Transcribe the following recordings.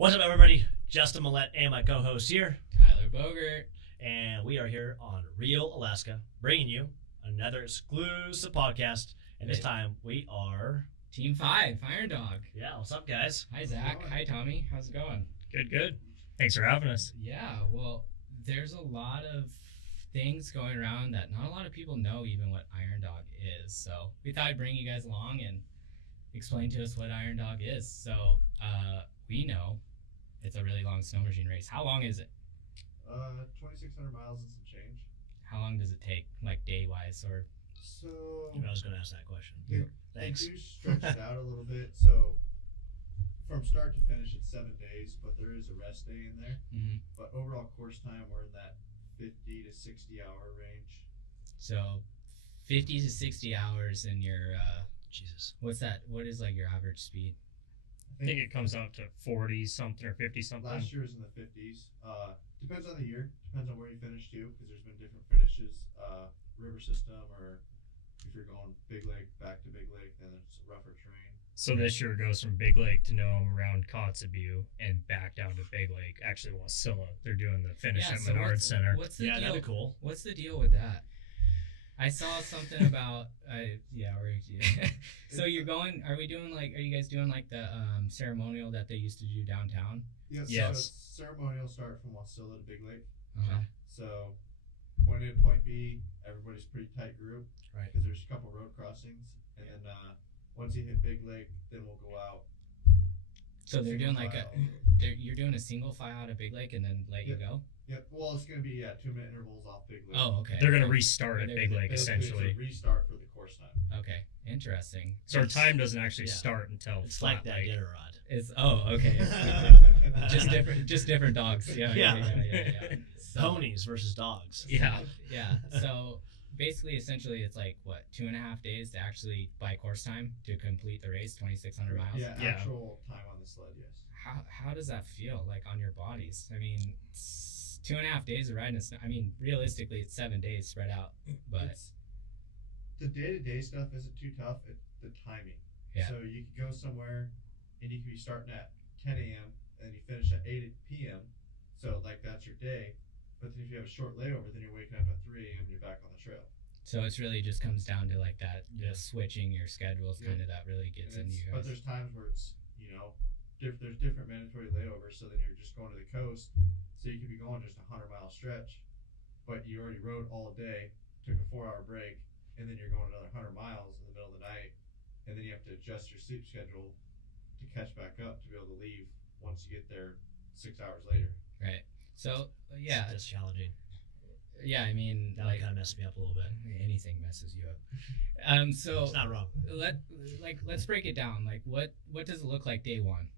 What's up, everybody? Justin Millette and my co-host here, Tyler Bogert. and we are here on Real Alaska, bringing you another exclusive podcast. And this time we are Team 5, Iron Dog. Yeah, what's up, guys? Hi, Zach. Hi, Tommy. How's it going? Good. Thanks for having us. Yeah, well, there's a lot of things going around that not a lot of people know even what Iron Dog is. So we thought I'd bring you guys along and explain to us what Iron Dog is. So we know it's a really long snow machine race. How long is it? 2,600 miles and some change. How long does it take, like day-wise? Or So I was going to ask that question. they Thanks. do stretch it out a little bit. So from start to finish, it's 7 days, but there is a rest day in there. Mhm. But overall course time, we're in that 50 to 60 hour range. So 50 to 60 hours in your Jesus. what's that? What is like your average speed? I think it comes out to 40 something or 50 something. Last year was in the 50s. Depends on the year. Depends on where you finish too, because there's been different finishes. River system, or if you're going Big Lake back to Big Lake, then it's a rougher terrain. So this year it goes from Big Lake to Nome around Kotzebue and back down to Big Lake. Actually, Wasilla. They're doing the finish at so Menard Center. What's the Yeah, deal? that'd be cool. What's the deal with that? I saw something about So you're going? Are you guys doing like the ceremonial that they used to do downtown? Yeah, Yes. So ceremonial start from Wasilla to Big Lake. Uh-huh. So point A to point B, everybody's pretty tight group. Right. Because there's a couple road crossings, and then once you hit Big Lake, then we'll go out. So they're doing like Single you're doing a single file out of Big Lake and then let you go. Yep. Well, it's gonna be 2-minute intervals off Big Lake. Oh, okay. They're going to restart at They're- Big Lake, Basically, essentially. It's a restart for the course time. Okay, interesting. So our time doesn't actually Yeah. start until It's Flat like that Lake. Iditarod. It's okay. Just different dogs. Yeah. So- Ponies versus dogs. Yeah. Yeah. So basically, essentially, it's like what 2.5 days to actually by course time to complete the race, 2,600 miles. Yeah, Yeah. actual time on the sled, yes. How does that feel like on your bodies? I mean, 2.5 days of riding a snow. I mean, realistically, it's 7 days spread out. But It's, the day-to-day stuff isn't too tough. It's the timing. Yeah. So you could go somewhere, and you could be starting at 10 a.m. and you finish at 8 p.m. So like that's your day. But then if you have a short layover, then you're waking up at 3 a.m. and you're back on the trail. so it's really just comes down to like that, Yeah. the switching your schedules, Yeah. kind of that really gets And into you but guys. there's times where it's there's different mandatory layovers. So then you're just going to the coast. So you could be going just a 100-mile stretch, but you already rode all day, took a 4-hour break, and then you're going another 100 miles in the middle of the night, and then you have to adjust your sleep schedule to catch back up to be able to leave once you get there 6 hours later. Right. So yeah, It's challenging. yeah. I mean, That like kind of messed me up a little bit. anything messes you up. So It's not wrong. let's break it down. Like what does it look like day one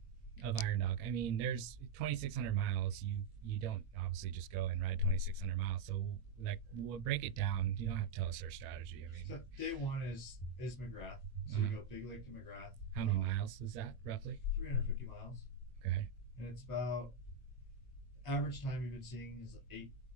of Iron Dog? I mean, there's 2,600 miles. You don't obviously just go and ride 2,600 miles. So like, we'll break it down. You don't have to tell us our strategy. I mean, So day one is McGrath. So you go Big Lake to McGrath. how many miles is that roughly? 350 miles. Okay. And it's about average time you've been seeing is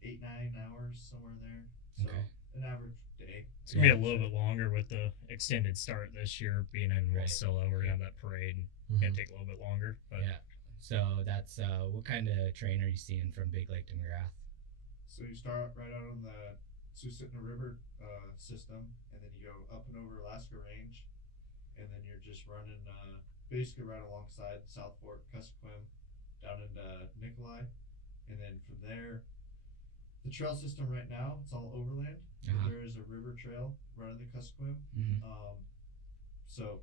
8-9 hours, somewhere in there. So Okay. an average day. It's going to be a little bit longer with the extended start this year being in Right. Wasilla. We're going to have that parade. It's going to take a little bit longer. But Yeah. So that's what kind of train are you seeing from Big Lake to McGrath? So you start right out on the Susitna River system, and then you go up and over Alaska Range, and then you're just running basically right alongside South Fork, Kuskokwim, down into Nikolai, and then from there, the trail system right now it's all overland. But Uh-huh. there is a river trail running the Kuskokwim. Mhm. So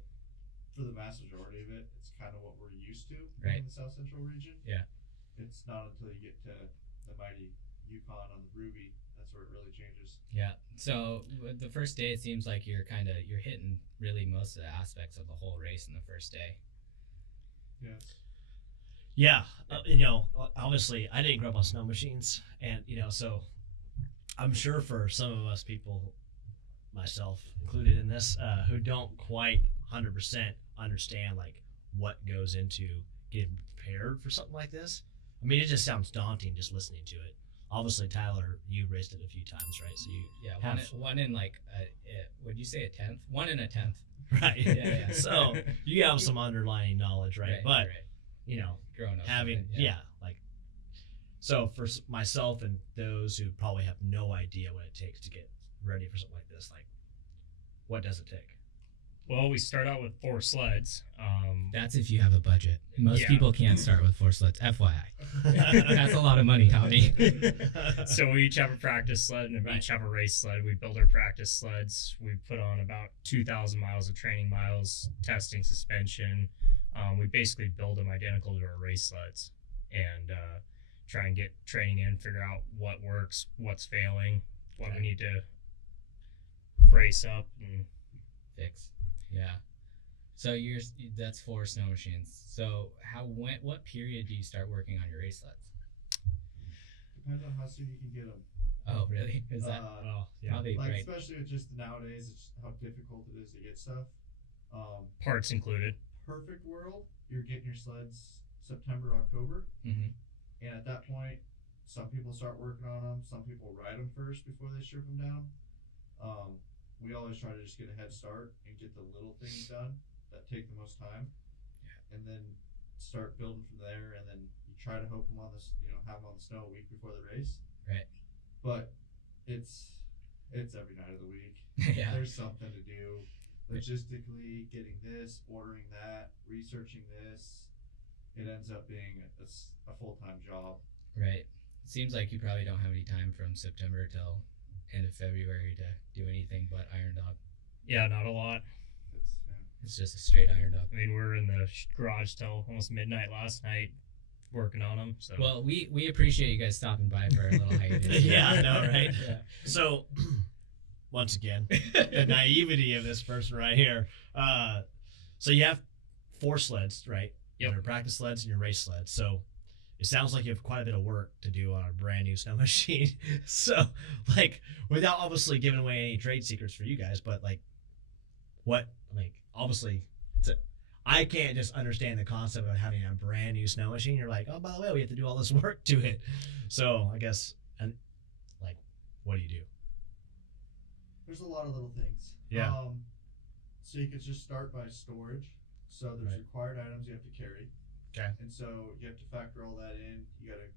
for the vast majority of it, it's kind of what we're used to Right. in the South Central region. Yeah. It's not until you get to the mighty Yukon on the Ruby that's where it really changes. Yeah. So with the first day, it seems like you're hitting really most of the aspects of the whole race in the first day. Yes. Yeah, obviously I didn't grow up on snow machines, and so I'm sure for some of us people, myself included in this, who don't quite 100% understand like what goes into getting prepared for something like this. I mean, it just sounds daunting just listening to it. Obviously, Tyler, you raced it a few times, right? So you One in like would you say a tenth? 1 in a tenth. right? Yeah. So you have some underlying knowledge, right? But Growing up. having with it, like so for myself and those who probably have no idea what it takes to get ready for something like this, like what does it take? Well, we start out with 4 sleds. That's if you have a budget. Most Yeah. people can't start with 4 sleds. FYI. That's a lot of money, Howdy. So we each have a practice sled and we Right. each have a race sled. We build our practice sleds. We put on about 2,000 miles of training miles, testing suspension. We basically build them identical to our race sleds and try and get training in, figure out what works, what's failing, what we need to brace up. And Fix. Yeah. So that's 4 snow machines. So what period do you start working on your race sleds? Depends on how soon you can get them. Oh, really? Is that Oh, yeah. probably Like right? especially with just nowadays, it's how difficult it is to get stuff. parts included. Perfect world, you're getting your sleds September, October, Mm-hmm. and at that point, some people start working on them. Some people ride them first before they strip them down. We always try to just get a head start and get the little things done that take the most time, and then start building from there. And then you try to hope them on this, have them on the snow a week before the race. Right. But it's every night of the week. Yeah. There's something to do. Logistically, getting this, ordering that, researching this, it ends up being a full-time job. Right. It seems like you probably don't have any time from September till end of February to do anything but Iron Dog. Yeah, not a lot. It's just a straight Iron Dog. I mean, we were in the garage till almost midnight last night working on them. So Well, we appreciate you guys stopping by for a little hiatus. Yeah, I know, right? Yeah. So, once again, the naivety of this person right here. So you have 4 sleds, right? Yep. Your practice sleds and your race sleds. So it sounds like you have quite a bit of work to do on a brand new snow machine. So, like, without obviously giving away any trade secrets for you guys, but like, obviously, I can't just understand the concept of having a brand new snow machine. You're like, oh, by the way, we have to do all this work to it. So I guess, what do you do? There's a lot of little things. Yeah. So you could just start by storage. So there's Right. required items you have to carry. Okay. And so you have to factor all that in. You got to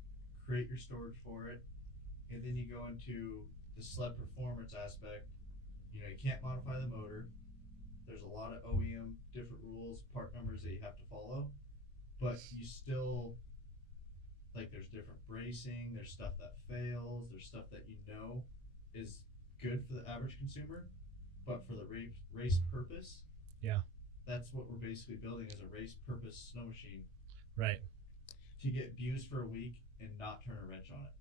create your storage for it. And then you go into the sled performance aspect. You can't modify the motor. There's a lot of OEM different rules, part numbers that you have to follow. But you still, there's different bracing, there's stuff that fails, there's stuff that is good for the average consumer, but for the race purpose, Yeah. that's what we're basically building is a race purpose snow machine Right. to get views for a week and not turn a wrench on it.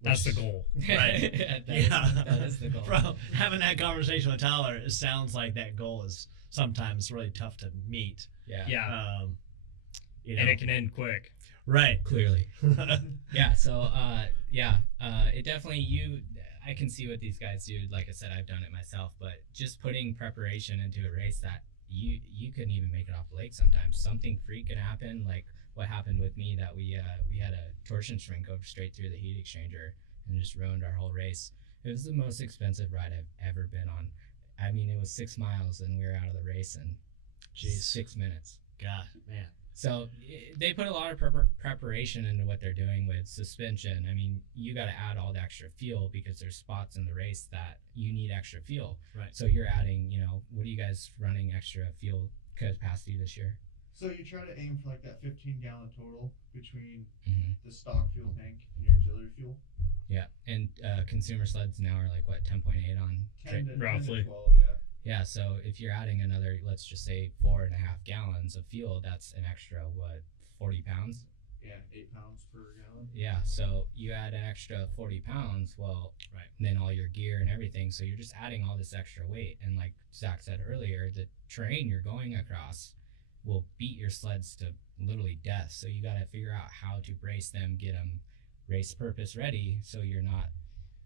that's the goal. Right. That is the goal. From having that conversation with Tyler, it sounds like that goal is sometimes really tough to meet. Yeah. Yeah, And it can end quick. Right. Clearly. Yeah. So, it definitely I can see what these guys do. Like I said, I've done it myself, but just putting preparation into a race that you couldn't even make it off the lake sometimes. Something freak could happen, like what happened with me that we had a torsion string go straight through the heat exchanger and just ruined our whole race. It was the most expensive ride I've ever been on. I mean, it was 6 miles and we were out of the race in Jeez. 6 minutes. God, man. So they put a lot of preparation into what they're doing with suspension. I mean, you got to add all the extra fuel because there's spots in the race that you need extra fuel. Right. So you're adding, what are you guys running extra fuel capacity this year? So you try to aim for that 15-gallon total between Mm-hmm. the stock fuel tank and your auxiliary fuel. Yeah. And consumer sleds now are 10.8 on. 10 to Roughly. 12, yeah. Yeah. So if you're adding another, let's just say 4.5 gallons of fuel, that's an extra, 40 pounds? Yeah, 8 pounds per gallon. Yeah, so you add an extra 40 pounds, well, Right. then all your gear and everything, so you're just adding all this extra weight. And like Zach said earlier, the terrain you're going across will beat your sleds to literally death. So you got to figure out how to brace them, get them race purpose ready, so you're not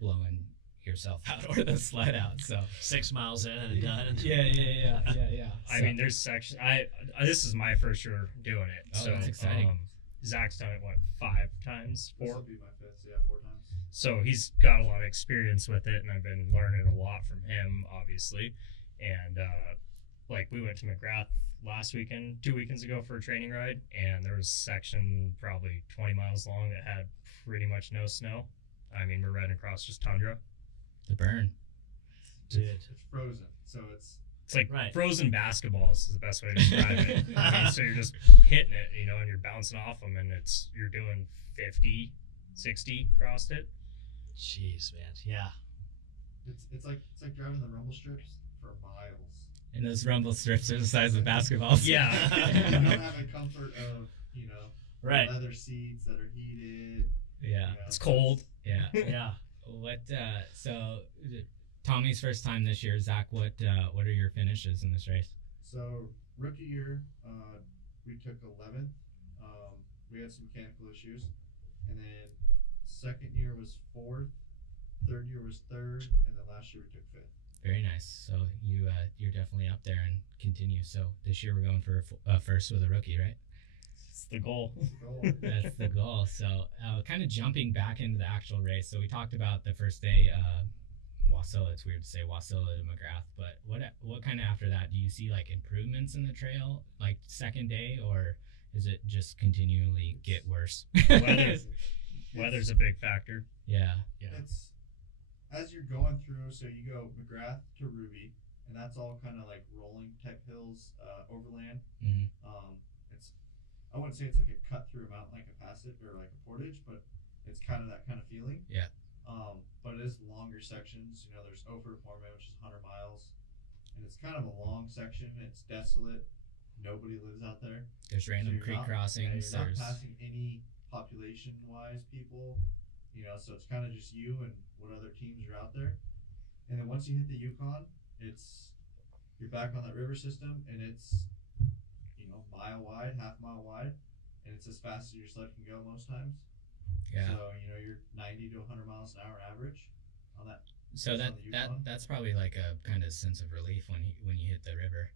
blowing yourself out or the sled out. So 6 miles in and done. yeah. I mean, there's sections. This is my first year doing it. Oh, so that's exciting. Zach's done it 5 times, This 4. will be my 5th, yeah, 4 times. So he's got a lot of experience with it, and I've been learning a lot from him, obviously. And like we went to McGrath last weekend, 2 weekends ago for a training ride, and there was a section probably 20 miles long that had pretty much no snow. I mean, we're riding across just tundra. The burn. Dude. It's frozen, so it's It's like Right. frozen basketballs is the best way to describe it. I mean, so you're just hitting it, you know, and you're bouncing off them, and you're doing 50, 60 across it. Jeez, man. Yeah. it's like driving the rumble strips for miles. And those rumble strips are the size of basketballs. Yeah. You don't have the comfort of Right. leather seats that are heated. Yeah. It's cold. Yeah. Yeah. What? So, Tommy's first time this year. Zach, what are your finishes in this race? So rookie year, we took 11th. We had some mechanical issues, and then second year was 4th, third year was 3rd, and then last year we took 5th. Very nice. So you're definitely up there and continue. So this year we're going for first with a rookie, right? It's the goal. That's the goal. That's the goal. So kind of jumping back into the actual race. So we talked about the first day, Wasilla. It's weird to say Wasilla to McGrath, but what kind of after that? Do you see like improvements in the trail, like second day, or is it just continually get worse? Weather's a big factor. Yeah. It's as you're going through. So you go McGrath to Ruby, and that's all kind of like rolling type hills, overland. Mhm. I wouldn't say it's like a cut through a mountain like a passage or like a portage, but it's kind of that kind of feeling. Yeah. But it is longer sections. There's Ophir Portman, which is 100 miles, and it's kind of a long section. It's desolate. Nobody lives out there. There's So random you're creek not- crossings. Yeah, you're There's not passing any population-wise people. So it's kind of just you and what other teams are out there. And then once you hit the Yukon, you're back on that river system, and it's mile wide, half mile wide, and it's as fast as your sled can go most times. yeah. So you're 90 to 100 miles an hour average on that. So Based on the Yukon? that's probably like a kind of sense of relief when you hit the river.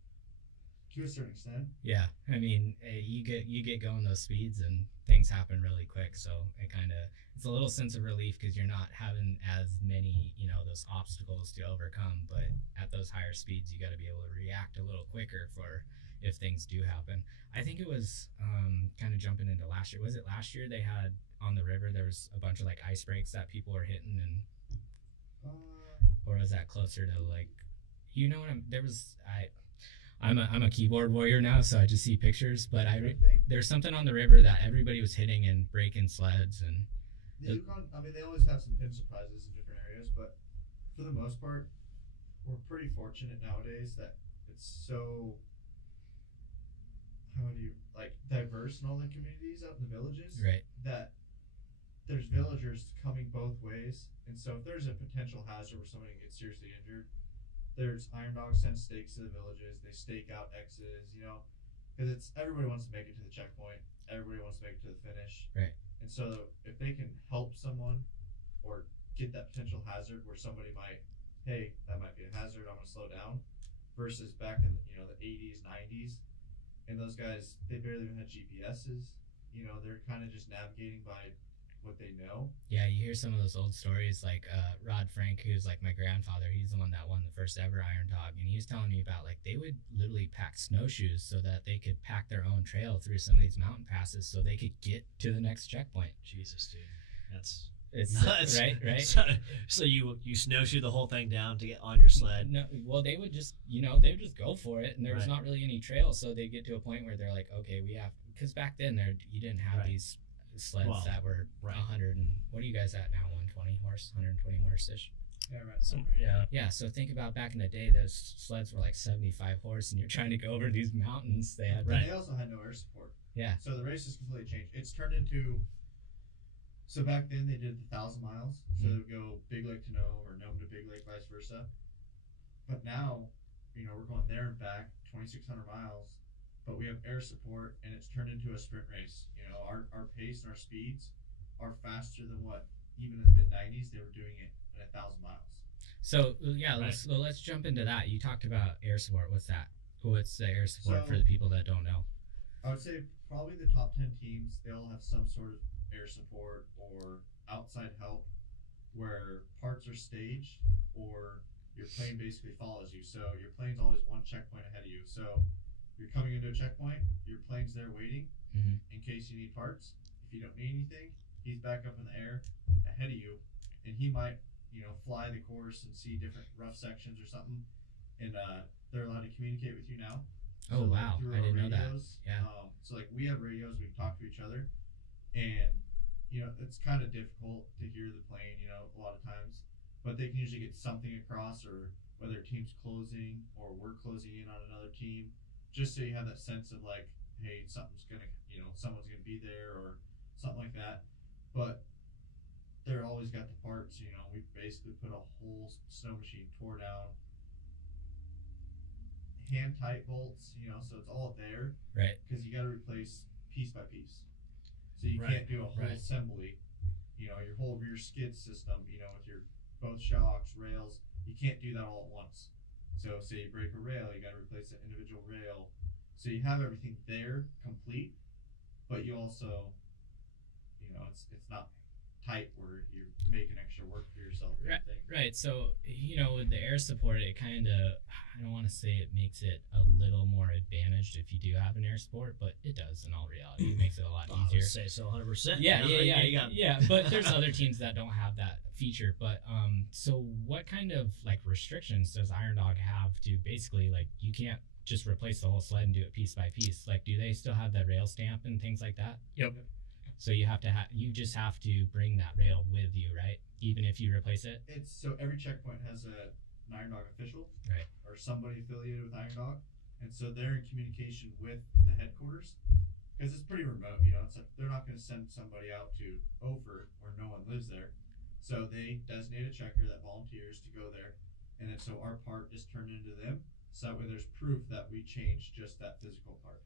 To a certain extent. Yeah, I mean, you get going those speeds and things happen really quick. So it's a little sense of relief because you're not having as many those obstacles to overcome. But at those higher speeds, you got to be able to react a little quicker for if things do happen. I think it was kind of jumping into last year. Was it last year they had on the river? There was a bunch of like ice breaks that people were hitting, and or was that closer to like what I'm a keyboard warrior now, so I just see pictures. But there's something on the river that everybody was hitting and breaking sleds, and the Yukon, they always have some hidden surprises in different areas, but for the most part, we're pretty fortunate nowadays that it's so diverse in all the communities out in the villages. right. That there's villagers coming both ways, and so if there's a potential hazard where somebody gets seriously injured, there's Iron Dog sends stakes to the villages. They stake out X's, because it's everybody wants to make it to the checkpoint. Everybody wants to make it to the finish. Right. And so if they can help someone or get that potential hazard where somebody might, hey, that might be a hazard, I'm gonna slow down, versus back in the 80s, 90s, and those guys, they barely even had GPSs. They're kind of just navigating by what they know. Yeah, you hear some of those old stories like Rod Frank, who's like my grandfather. He's the one that won the first ever Iron Dog, and he was telling me about like they would literally pack snowshoes so that they could pack their own trail through some of these mountain passes so they could get to the next checkpoint. Jesus, dude. It's nuts. right. So you snowshoe the whole thing down to get on your sled. No, well, they would just go for it, and there was Right. not really any trail, so they get to a point where they're like, okay, we have, because back then you didn't have Right. these sleds Well, that were right. 100 and what are you guys at now? 120 horse, 120 horse ish. Yeah, right. Yeah. Yeah, so think about back in the day, those sleds were like 75 horse, and you're trying to go over these mountains. They had Right. They also had no air support. Yeah. So the race has completely changed. It's turned into. So back then they did the 1,000 miles. So they would go Big Lake to Nome or Nome to Big Lake, vice versa. But now, we're going there and back, 2,600 miles. But we have air support, and it's turned into a sprint race. Our pace and our speeds are faster than what even in the mid 90s they were doing it at 1,000 miles. So yeah, Right. let's jump into that. You talked about air support. What's that? What's the air support So- for the people that don't know? I would say probably the top 10 teams, they all have some sort of air support or outside help where parts are staged or your plane basically follows you. So your plane's always one checkpoint ahead of you. So you're coming into a checkpoint, your plane's there waiting Mhm. in case you need parts. If you don't need anything, he's back up in the air ahead of you, and he might, fly the course and see different rough sections or something. And they're allowed to communicate with you now. Oh, wow. through I our didn't know that. radios, Yeah. So like we have radios, we talk to each other, and it's kind of difficult to hear the plane, a lot of times, but they can usually get something across, or whether a team's closing or we're closing in on another team, just so you have that sense of like, hey, someone's gonna be there or something like that. But they're always got the parts. We basically put a whole snow machine tore down, hand tight bolts, so it's all there. Right. Because you got to replace piece by piece. So you Right, can't do a whole right. assembly, your whole rear skid system, with your both shocks, rails. You can't do that all at once. So say you break a rail, you got to replace the individual rail. So you have everything there complete, but you also, it's not tight where you're making extra work for yourself. or Right. anything. Right. So, with the air support, it kind of, I don't want to say it makes it a little more advantaged if you do have an air support, but it does in all reality. It makes it a lot I would easier. say so 100%. Yeah. But there's other teams that don't have that feature. But so what kind of like restrictions does Iron Dog have to basically, like, you can't just replace the whole sled and do it piece by piece? Like, do they still have the rail stamp and things like that? Yep. So you just have to bring that rail with you, right? Even if you replace it. It's so every checkpoint has an Iron Dog official, Right. or somebody affiliated with Iron Dog, and so they're in communication with the headquarters because it's pretty remote. It's like they're not going to send somebody out to Ophir where no one lives there, so they designate a checker that volunteers to go there, and then so our part is turned into them, so that way there's proof that we changed just that physical part.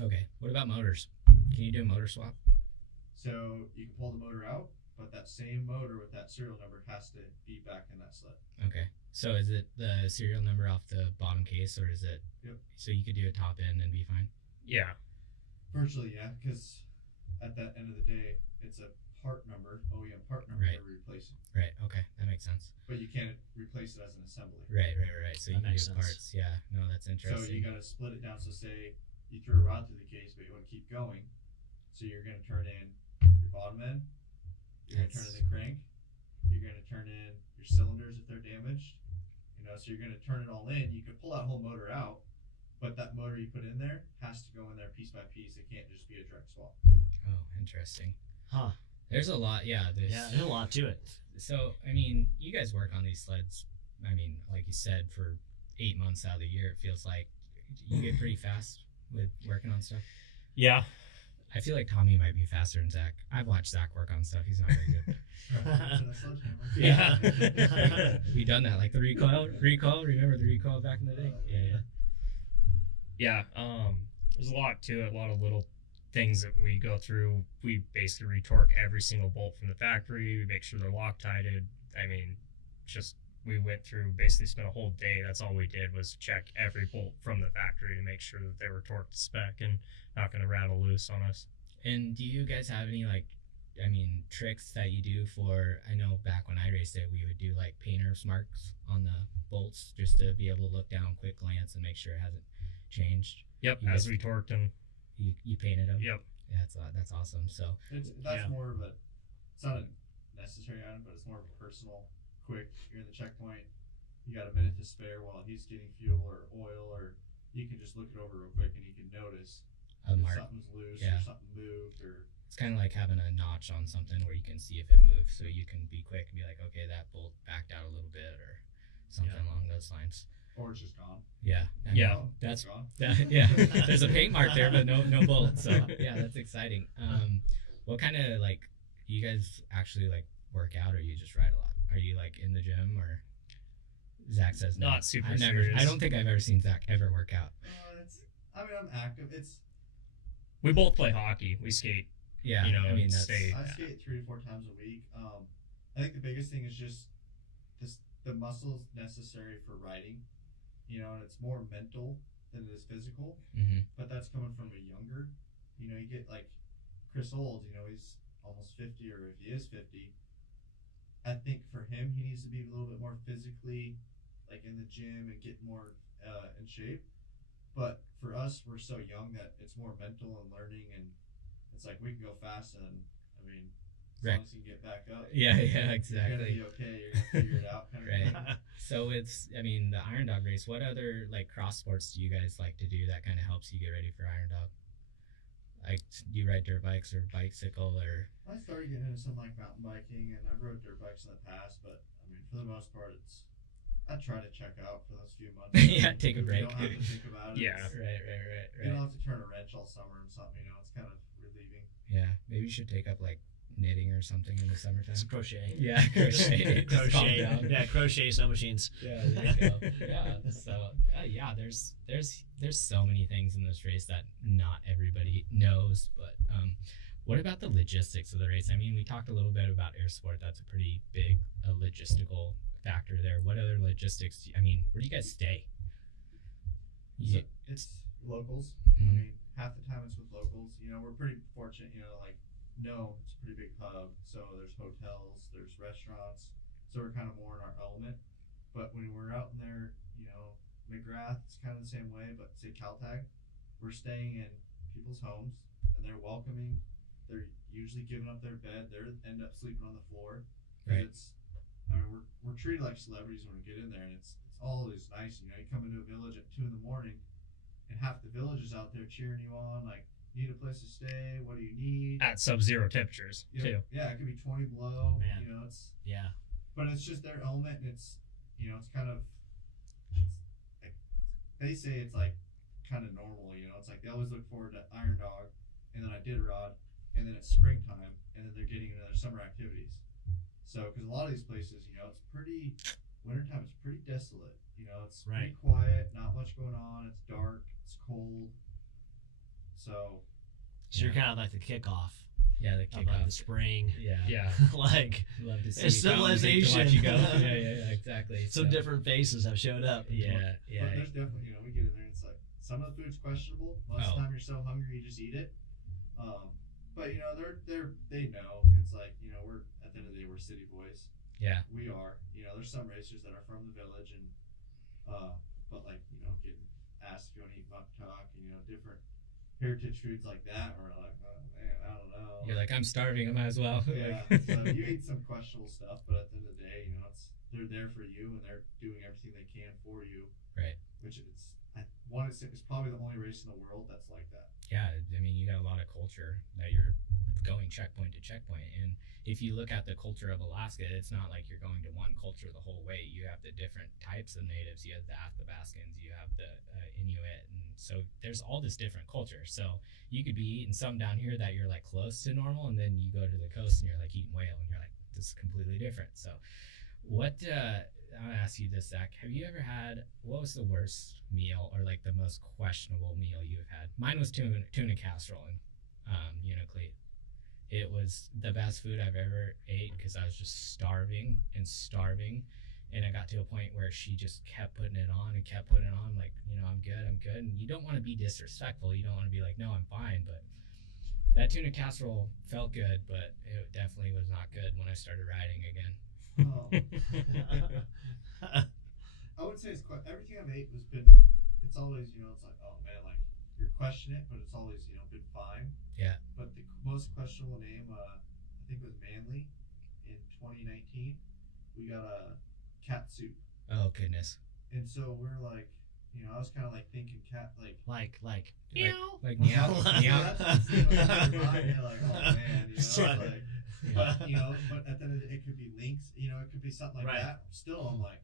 Okay. What about motors? Can you do a motor swap? So you can pull the motor out, but that same motor with that serial number has to be back in that sled. Okay. So is it the serial number off the bottom case, or is it? Yep. So you could do a top end and be fine. Yeah. Virtually, yeah, because at that end of the day, it's a part number, OEM part number Right. we're replacing. Right. Okay. That makes sense. But you can't replace it as an assembly. Right. So you That can do makes sense. parts. Yeah. No, that's So interesting. you got to split it down. So say you threw a rod through the case, but you want to keep going. So you're going to turn in your bottom end. You're going to turn in the crank. You're going to turn in your cylinders if they're damaged. So you're going to turn it all in. You could pull that whole motor out, but that motor you put in there has to go in there piece by piece. It can't just be a direct swap. Oh, interesting. Huh. There's a lot. Yeah. There's a lot to it. So I mean, you guys work on these sleds. I mean, like you said, for 8 months out of the year, it feels like you get pretty fast with working on stuff. Yeah. I feel like Tommy might be faster than Zach. I've watched Zach work on stuff. He's not very good. Yeah. We done that, like the recoil. Remember the recoil back in the day? Yeah. There's a lot to it, a lot of little things that we go through. We basically retorque every single bolt from the factory. We make sure they're Loctited. I mean, we went through, basically spent a whole day. That's all we did was check every bolt from the factory to make sure that they were torqued to spec and not going to rattle loose on us. And do you guys have any tricks that you do for? I know back when I raced it, we would do like painter's marks on the bolts just to be able to look down, quick glance, and make sure it hasn't changed. Yep. You As guys- we torqued them. You painted them. Yep. Yeah, that's awesome. So That's Yeah. more of it's not a necessary item, but it's more of a personal, quick. You're in the checkpoint, you got a minute to spare while he's getting fuel or oil, or you can just look it over real quick and you can notice a if mark. something's loose Yeah. or something moved, or It's kind of like having a notch on something where you can see if it moves, so you can be quick and be like, okay, that bolt backed out a little bit, or something along those lines. it's just gone. Yeah. I mean, Yeah. Oh, That's it's gone. yeah. There's a paint mark there, but no bolt. So yeah, that's exciting. What kind of do you guys actually work out, or you just ride a lot? Are you in the gym, or? Zach says no. Not super I serious. don't think I've ever seen Zach ever work out. I'm active. We both play hockey. We skate. Yeah, I mean, that's stay- I skate 3 to 4 times a week. I think the biggest thing is just the muscles necessary for riding, and it's more mental than it is physical. Mhm. But that's coming from a younger. You get like Chris Old. He's almost 50, or if he is 50, I think for him, he needs to be a little bit more physically, like in the gym and get more in shape. But for us, we're so young that it's more mental and learning, and it's like we can go fast, and I mean, as Right. long as you can get back up, Yeah, you're gonna exactly. be okay. You're gonna figure it out, kind of Right. thing. So it's, I mean, the Iron Dog race. What other like cross sports do you guys like to do that kind of helps you get ready for Iron Dog? Like, do you ride dirt bikes or bicycle or? I started getting into some like mountain biking, and I've rode dirt bikes in the past, but I mean, for the most part, I try to check out for those few months. Yeah, take a You break. don't have to think about it. Yeah. It's- Right. You don't have to turn a wrench all summer and something. You know, it's kind of relieving. Yeah, maybe you should take up like knitting or something in the summertime. It's crochet. Yeah, crochet. Just calm crochet. down. Yeah, crochet snow machines. Yeah, there you go. Yeah, so yeah, there's so many things in this race that not everybody knows. But what about the logistics of the race? I mean, we talked a little bit about air sport. That's a pretty big logistical factor there. What other logistics? I mean, where do you guys stay? So it's locals. I Mhm. mean, half the time it's with locals. You know, we're pretty fortunate. You know, like no, it's a pretty big hub. So there's hotels, there's restaurants. So we're kind of more in our element. But when we're out in there, you know, McGrath, it's kind of the same way. But say Caltag, we're staying in people's homes, and they're welcoming. They're usually giving up their bed. They end up sleeping on the floor. 'Cause Right. I mean, we're treated like celebrities when we get in there, and it's always nice. You know, you come into a village at 2 a.m, and half the village is out there cheering you on. Like, need a place to stay? What do you need? At sub-zero temperatures You know, too. yeah, it could be 20 below. Man. You know, it's Yeah. but it's just their element, and it's you know, it's kind of it's, like, they say it's like kind of normal. You know, it's like they always look forward to Iron Dog, and then Iditarod, and then it's springtime, and then they're getting into their summer activities. So, because a lot of these places, you know, it's pretty wintertime. It's pretty desolate. You know, it's pretty Right. quiet, not much going on. It's dark. It's cold. So, So you're kind of like the kickoff Yeah, the of like the kickoff. spring. Yeah. Yeah. Like Love to see It's you come and take to civilization. watch you go. Yeah, exactly. some So, different faces have showed up. Yeah, but yeah. there's definitely, you know, we get in there and it's like some of the food's questionable. Most of Oh. the time you're so hungry you just eat it. But you know, they know. It's like, you know, we're at the end of the day we're city boys. Yeah. We are. You know, there's some racers that are from the village and but like, you know, getting asked if you want to eat buck tuck and, you know, different heritage foods like that, or like, oh man, I don't know. You're like, I'm starving. I might as well. Yeah, so you eat some questionable stuff, but at the end of the day, you know, they're there for you and they're doing everything they can for you. Right. Which it's probably the only race in the world that's like that. Yeah, I mean, you got a lot of culture that you're going checkpoint to checkpoint. And if you look at the culture of Alaska, it's not like you're going to one culture the whole way. You have the different types of natives. You have the Athabascans, you have the Inuit. And so there's all this different culture. So you could be eating some down here that you're like close to normal, and then you go to the coast and you're like eating whale, and you're like, this is completely different. So what, I'll ask you this, Zach. Have you ever had, what was the worst meal or like the most questionable meal you've had? Mine was tuna casserole in Unalakleet. It was the best food I've ever ate because I was just starving. And I got to a point where she just kept putting it on and kept putting it on. Like, you know, I'm good. And you don't want to be disrespectful. You don't want to be like, no, I'm fine. But that tuna casserole felt good, but it definitely was not good when I started riding again. I would say everything I've ate it's always, you know, it's like, oh man, like you're questioning it, but it's always, you know, been fine. Yeah. But the most questionable name, I think was Manly in 2019. We got a cat soup. Oh, goodness. And so we're like, you know, I was kind of like thinking cat, Like Like meow. meow. Yeah, that's the thing, like, in your mind, you're like, oh man, you know, it's Right. like, Yeah. but, you know, but at the end of the day, it could be lynx, you know, it could be something like Right. that. Still, I'm like,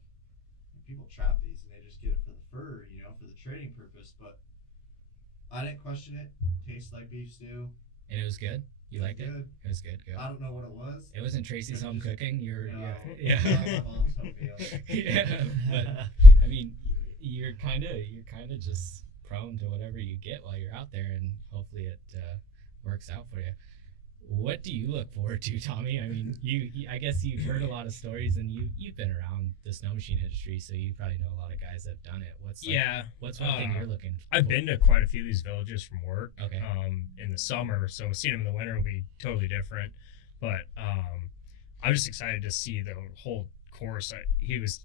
people trap these and they just get it for the fur, you know, for the trading purpose. But I didn't question it. Tastes like beef stew. And it was good? You liked it? Good. It was good. Good. I don't know what it was. It wasn't Tracy's home cooking. You're, No, yeah. my mom's home meal. Yeah, but I mean, you're kind of just prone to whatever you get while you're out there, and hopefully it works out for you. What do you look forward to, Tommy? I mean, I guess you've heard a lot of stories, and you've been around the snow machine industry, so you probably know a lot of guys that have done it. What's one thing you're looking for? I've been to quite a few of these villages from work. Okay. In the summer, so seeing them in the winter will be totally different. But I'm just excited to see the whole course. He was,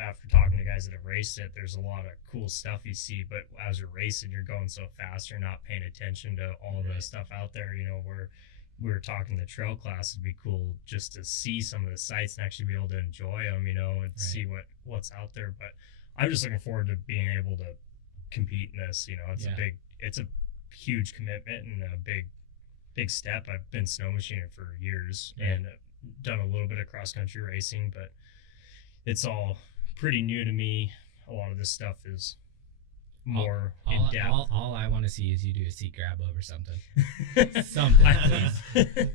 after talking to guys that have raced it, there's a lot of cool stuff you see, but as you're racing, you're going so fast, you're not paying attention to all the stuff out there, where we were talking the trail class. It'd be cool just to see some of the sites and actually be able to enjoy them, and see what's out there. But I'm just looking forward to being able to compete in this. It's a huge commitment and a big step. I've been snow machining for years and done a little bit of cross country racing, but it's all pretty new to me. A lot of this stuff is more in depth. All I want to see is you do a seat grab over something. Something,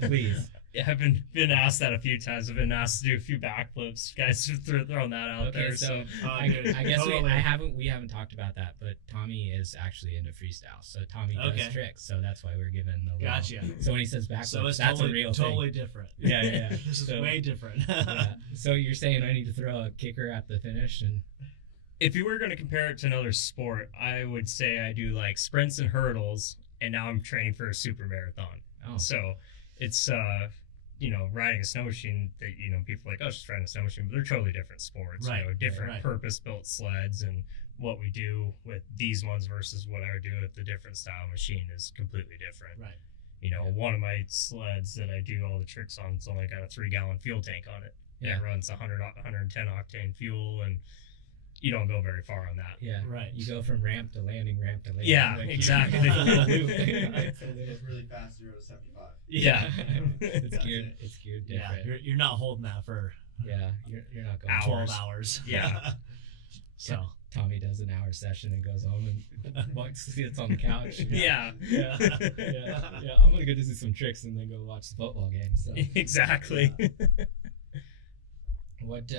please. Yeah, I've been asked that a few times. I've been asked to do a few backflips. Guys have thrown that out there. So I guess we haven't talked about that, but Tommy is actually into freestyle. So Tommy does tricks. So that's why we're giving the gotcha. So when he says backflips, so it's that's a real totally thing. different. Yeah. This is way different. Yeah. So you're saying I need to throw a kicker at the finish and. If you were going to compare it to another sport, I would say I do like sprints and hurdles, and now I'm training for a super marathon. Oh. So it's, riding a snow machine that, people are like, oh, just riding a snow machine, but they're totally different sports, right, different purpose-built sleds, and what we do with these ones versus what I would do with the different style machine is completely different. Right. One of my sleds that I do all the tricks on, it's only got a 3-gallon fuel tank on it. Yeah. And it runs 110 octane fuel, and you don't go very far on that. Yeah, right. You go from ramp to landing. Yeah, exactly. It's really fast, 0 to 75. Yeah, it's geared different. Yeah, you're not holding that for. Yeah, you're not going 12 hours. Yeah. So Tommy does an hour session and goes home and sits on the couch. Yeah. I'm gonna go do some tricks and then go watch the football game. So exactly. What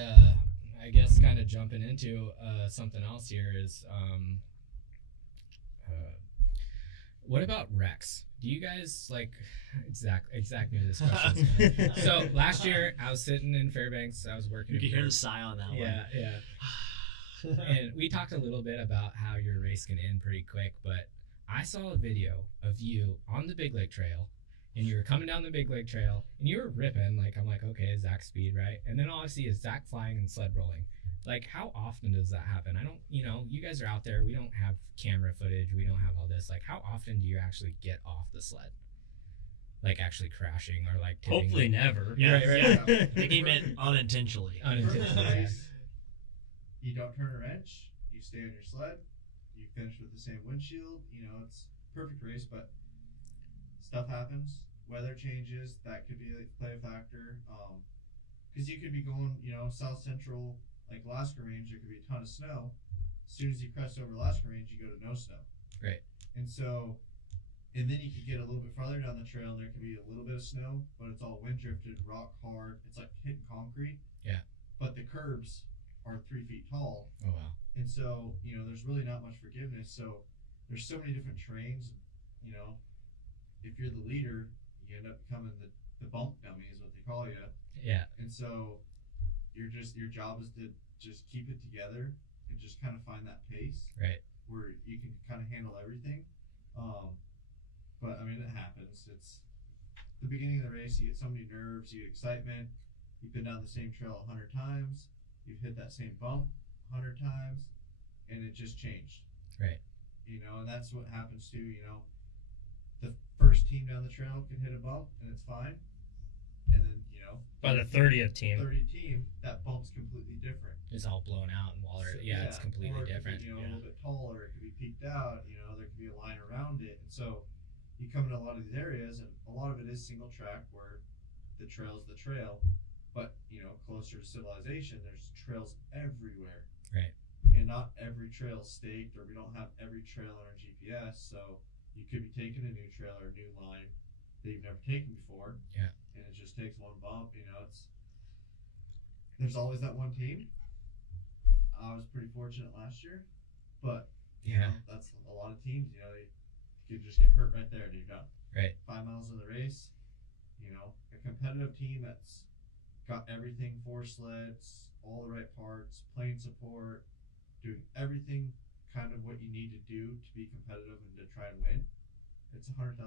I guess kind of jumping into something else here is what about Rex? Do you guys like Zach knew this question. So last year I was sitting in Fairbanks. I was working. You can hear the sigh on that one. Yeah. And we talked a little bit about how your race can end pretty quick, but I saw a video of you on the Big Lake Trail, and you were coming down the Big Lake Trail, and you were ripping. Like, I'm like, okay, Zach speed, right? And then all I see is Zach flying and sled rolling. Like, how often does that happen? I don't, you guys are out there. We don't have camera footage. We don't have all this. Like, how often do you actually get off the sled? Like, actually crashing or, like, tipping? Hopefully never. Yeah, right. I think he meant unintentionally. You don't turn a wrench. You stay on your sled. You finish with the same windshield. It's a perfect race, but stuff happens. Weather changes. That could play a factor. Because you could be going, south central, like Alaska Range, there could be a ton of snow. As soon as you crest over Alaska Range, you go to no snow. Right. And then you could get a little bit farther down the trail, and there could be a little bit of snow, but it's all wind drifted, rock hard. It's like hitting concrete. Yeah. But the curbs are 3 feet tall. Oh, wow. And so, there's really not much forgiveness. So there's so many different terrains. If you're the leader, you end up becoming the bump dummy is what they call you. Yeah. And so your job is to just keep it together and just kind of find that pace. Right. Where you can kind of handle everything. But I mean, it happens. It's the beginning of the race. You get so many nerves, you get excitement. You've been down the same trail 100 times. You've hit that same bump 100 times, and it just changed. Right. And that's what happens too. The first team down the trail can hit a bump, and it's fine. And then, by the 30th team, that bump's completely different. It's all blown out and water. So, yeah, it's completely different. Be, a little bit taller. It could be peaked out. There could be a line around it. And so you come into a lot of these areas, and a lot of it is single track where the trail's the trail. But, closer to civilization, there's trails everywhere. Right. And not every trail is staked, or we don't have every trail on our GPS. So you could be taking a new trail or a new line that you've never taken before. Yeah. And it just takes one bump. There's always that one team. I was pretty fortunate last year, but that's a lot of teams. You just get hurt right there and you're done. Right. 5 miles of the race. A competitive team that's got everything, 4 sleds, all the right parts, plane support, doing everything kind of what you need to do to be competitive and to try and win. It's $100,000.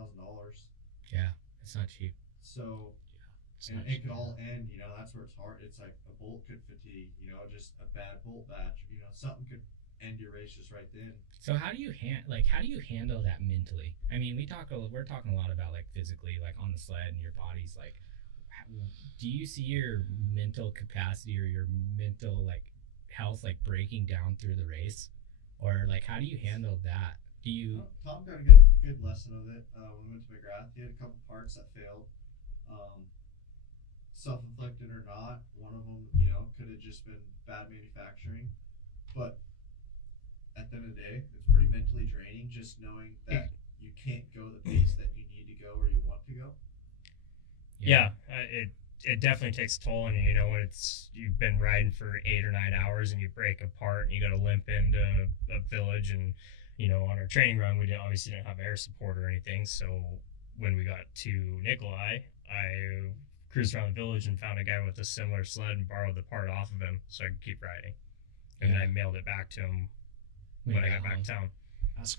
Yeah, it's not cheap. So And it could all end, you know, that's where it's hard. It's like a bolt could fatigue, you know, just a bad bolt batch, you know, something could end your race just right then. So how do you handle that mentally? I mean, we're talking a lot about like physically, like on the sled and your body's like, do you see your mental capacity or your mental like health like breaking down through the race, or like how do you handle that? Do you? Tom got a good lesson of it when we went to McGrath. He had a couple parts that failed, self-inflicted or not. One of them, you know, could have just been bad manufacturing, but at the end of the day, it's pretty mentally draining just knowing that you can't go the pace that you need to go or you want to go. Yeah, it definitely takes a toll on you. You know, when you've been riding for 8 or 9 hours and you break apart and you got to limp into a village, and you know, on our training run we obviously didn't have air support or anything. So when we got to Nikolai, I cruised around the village and found a guy with a similar sled and borrowed the part off of him so I could keep riding. And then I mailed it back to him when I got back to town. That's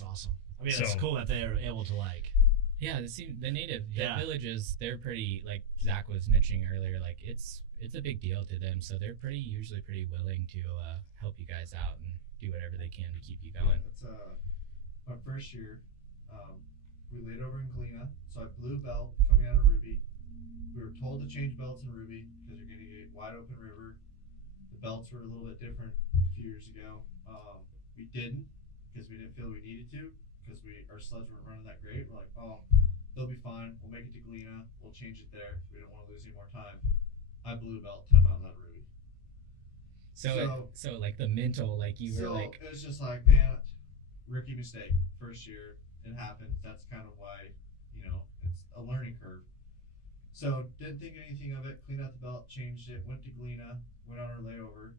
awesome. I mean, it's cool that they're able to like. Yeah, the native villages, they're pretty, like Zach was mentioning earlier, like it's a big deal to them, so they're usually pretty willing to help you guys out and do whatever they can to keep you going. That's my first year. We laid over in Galena, so I blew a belt coming out of Ruby. We were told to change belts in Ruby because you're going to get wide open river. The belts were a little bit different a few years ago. We didn't because we didn't feel we needed to, because our sleds weren't running that great. We're like, oh, they'll be fine. We'll make it to Galena. We'll change it there. We don't want to lose any more time. I blew a belt 10 miles out of Ruby. So like the mental, like you were like. It was just like, man, rookie mistake. First year, it happens. That's kind of why, you know, it's a learning curve. So didn't think anything of it. Cleaned out the belt, changed it, went to Galena, went on our layover,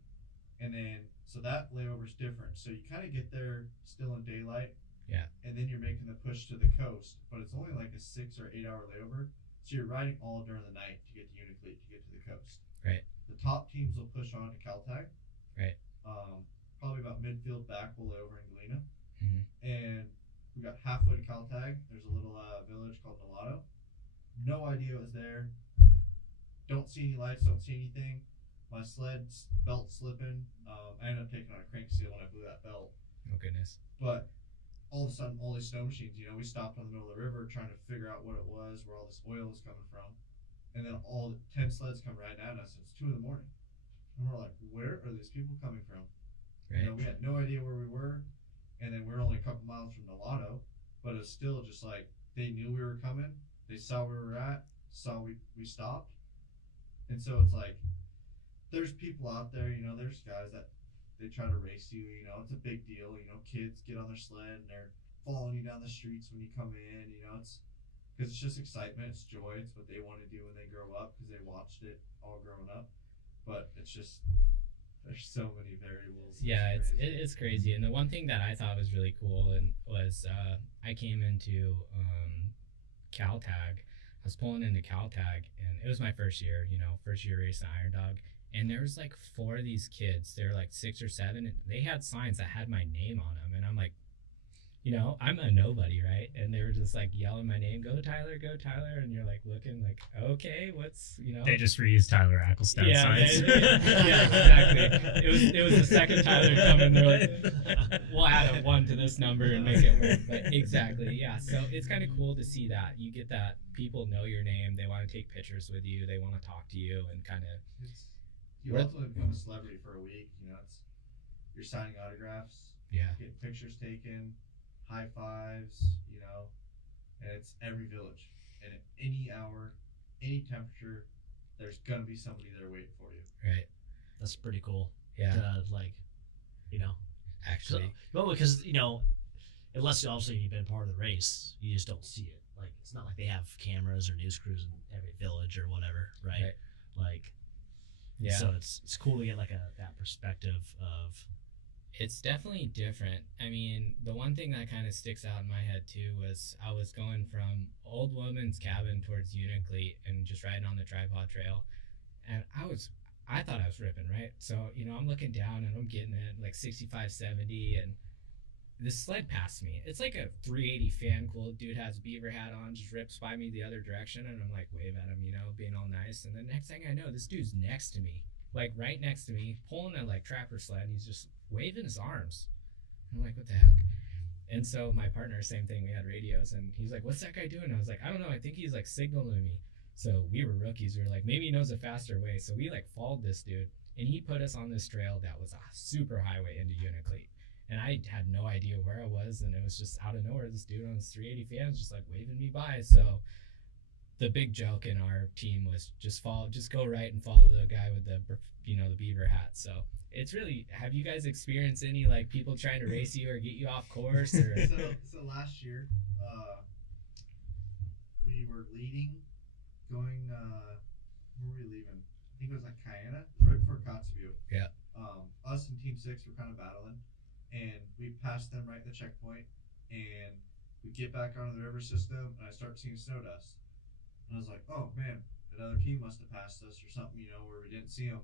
and then so that layover's different. So you kind of get there still in daylight. Yeah. And then you're making the push to the coast, but it's only like a 6 or 8 hour layover. So you're riding all during the night to get to Unifleet, to get to the coast. Right. The top teams will push on to Caltag. Right. Probably about midfield back, we'll lay over in Galena. Mm-hmm. And we got halfway to Caltag. There's a little village called Nolato. No idea it was there. Don't see any lights, don't see anything. My sled's belt slipping. I ended up taking on a crank seal when I blew that belt. Oh goodness. But all of a sudden, all these snow machines, you know, we stopped on the middle of the river trying to figure out what it was, where all this oil was coming from. And then all 10 sleds come right at us. It's 2 a.m. And we're like, where are these people coming from? Right. You know, we had no idea where we were. And then we're only a couple miles from Nolato. But it's still just like, they knew we were coming. They saw where we were at, saw we stopped. And so it's like, there's people out there, you know, there's guys that they try to race you, you know, it's a big deal. You know, kids get on their sled and they're following you down the streets when you come in, you know, it's because it's just excitement, it's joy, it's what they want to do when they grow up because they watched it all growing up. But it's just, there's so many variables. Yeah, it's crazy. And the one thing that I thought was really cool and was I came into Caltag. I was pulling into Caltag, and it was my first year racing Iron Dog. And there was like 4 of these kids. They were like 6 or 7. And they had signs that had my name on them. And I'm like, you know, I'm a nobody, right? And they were just like yelling my name, go Tyler, go Tyler. And you're like looking like, okay, what's, you know. They just reused Tyler Ackelstein signs. Yeah, exactly. It was the second Tyler coming. They're like, we'll add a 1 to this number and make it work. But exactly, yeah. So it's kind of cool to see that. You get that people know your name. They want to take pictures with you. They want to talk to you and kind of. You ultimately become a celebrity for a week. You know, you're signing autographs. Yeah. Getting pictures taken. High fives, you know, and it's every village, and at any hour, any temperature, there's gonna be somebody there waiting for you. Right. That's pretty cool. Yeah. Like, you know, actually. Well, because you know, unless obviously you've been part of the race, you just don't see it. Like, it's not like they have cameras or news crews in every village or whatever, right? Like, yeah. So it's cool to get like that perspective of. It's definitely different. I mean, the one thing that kind of sticks out in my head too was I was going from Old Woman's Cabin towards Unifleet and just riding on the tripod trail, and I thought I was ripping, right? So, you know, I'm looking down and I'm getting it like 65, 70, and this sled passed me. It's like a 380 fan, cool dude has a beaver hat on, just rips by me the other direction, and I'm like wave at him, being all nice. And then next thing I know, this dude's next to me, like right next to me, pulling a like trapper sled. And he's just waving his arms. And I'm like, what the heck? And so my partner, same thing. We had radios, and he's like, "What's that guy doing?" I was like, "I don't know. I think he's like signaling me." So we were rookies. We were like, maybe he knows a faster way. So we like followed this dude, and he put us on this trail that was a super highway into Unalakleet. And I had no idea where I was, and it was just out of nowhere. This dude on his 380 fans just like waving me by. So the big joke in our team was just go right and follow the guy with the the beaver hat. So it's really, have you guys experienced any like people trying to race you or get you off course? Or so last year, we were leading, going. Where were we leaving? I think it was like Cayena, right before Kotzebue. Yeah. Us and Team 6 were kind of battling, and we passed them right at the checkpoint, and we get back onto the river system, and I start seeing snow dust, and I was like, oh man, another team must have passed us or something, where we didn't see them.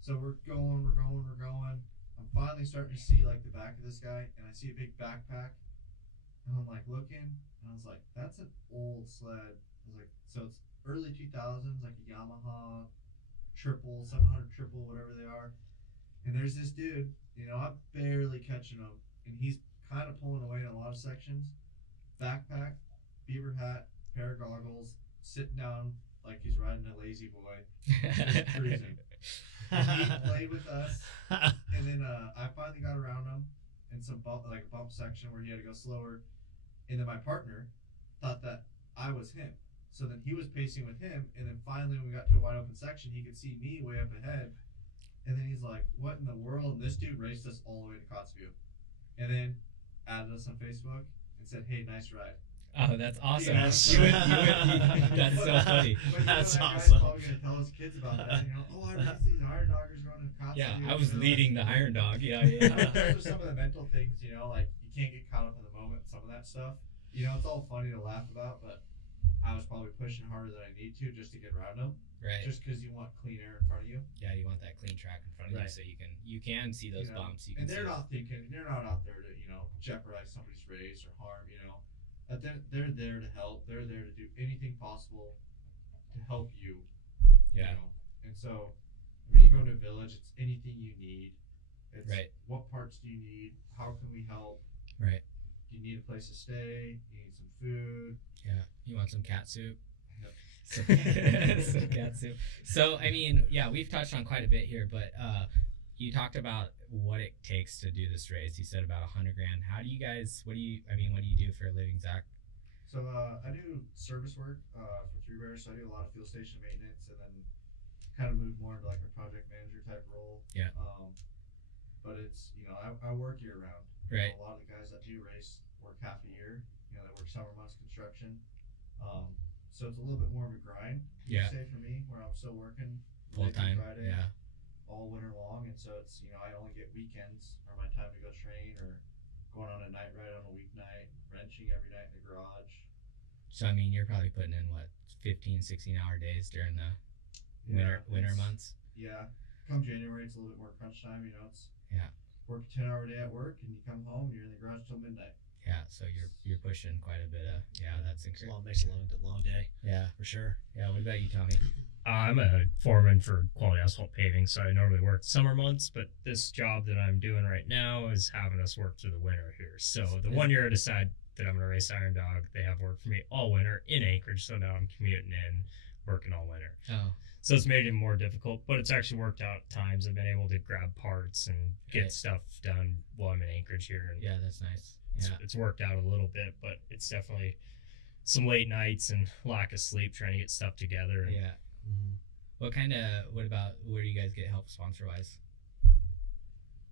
So we're going. I'm finally starting to see like the back of this guy, and I see a big backpack, and I'm like looking, and I was like, that's an old sled. I was like, so it's early 2000s, like a Yamaha triple, 700 triple, whatever they are. And there's this dude, I'm barely catching him, and he's kind of pulling away in a lot of sections. Backpack, beaver hat, pair of goggles, sitting down like he's riding a lazy boy, just cruising. And he played with us, and then I finally got around him in some bump section where he had to go slower, and then my partner thought that I was him. So then he was pacing with him, and then finally when we got to a wide open section, he could see me way up ahead. And then he's like, what in the world? And this dude raced us all the way to Kotzebue. And then added us on Facebook and said, hey, nice ride. Oh, that's awesome. Yes. That's so funny. But That's that awesome. guy's probably going to tell his kids about that. Oh, I raced these Iron Doggers going to Kotzebue. Yeah, I was leading the Iron Dog. Yeah. Those are some of the mental things, like you can't get caught up in the moment, some of that stuff. It's all funny to laugh about, but I was probably pushing harder than I need to just to get around them. Right. Just because you want clean air in front of you. Yeah, you want that clean track in front of you, so you can see those bumps. You can and they're see not thinking, they're not out there to jeopardize somebody's race or harm. They're there to help. They're there to do anything possible to help you. Yeah. And so when you go into a village, it's anything you need. It's right. What parts do you need? How can we help? Right. Do you need a place to stay? Do you need some food? Yeah. You want some cat soup? Yep. Some cat soup. So I mean, yeah, we've touched on quite a bit here, but you talked about what it takes to do this race. You said about $100,000. What do you do for a living, Zach? So I do service work for Three Bears. So I do a lot of fuel station maintenance, and then kind of move more into like a project manager type role. Yeah. But it's I work year round. Right. A lot of the guys that do race work half a year. They work summer months construction. So it's a little bit more of a grind. Yeah. Say for me, where I'm still working full time. Friday, Yeah. all winter long, and so it's I only get weekends or my time to go train or going on a night ride on a weeknight, wrenching every night in the garage. So I mean, you're probably putting in what 15, 16-hour days during the winter months. Yeah. Come January, it's a little bit more crunch time. It's work a 10-hour day at work, and you come home, you're in the garage till midnight. Yeah, so you're pushing quite a bit of that's incredible. Makes a long day. Yeah, for sure. Yeah, what about you, Tommy? I'm a foreman for Quality Asphalt Paving, so I normally work the summer months, but this job that I'm doing right now is having us work through the winter here. So the 1 year I decide that I'm going to race Iron Dog, they have work for me all winter in Anchorage, so now I'm commuting in, working all winter. Oh. So it's made it more difficult, but it's actually worked out at times. I've been able to grab parts and get stuff done while I'm in Anchorage here. And yeah, that's nice. It's worked out a little bit, but it's definitely some late nights and lack of sleep trying to get stuff together. Yeah. Mm-hmm. What about where do you guys get help sponsor wise?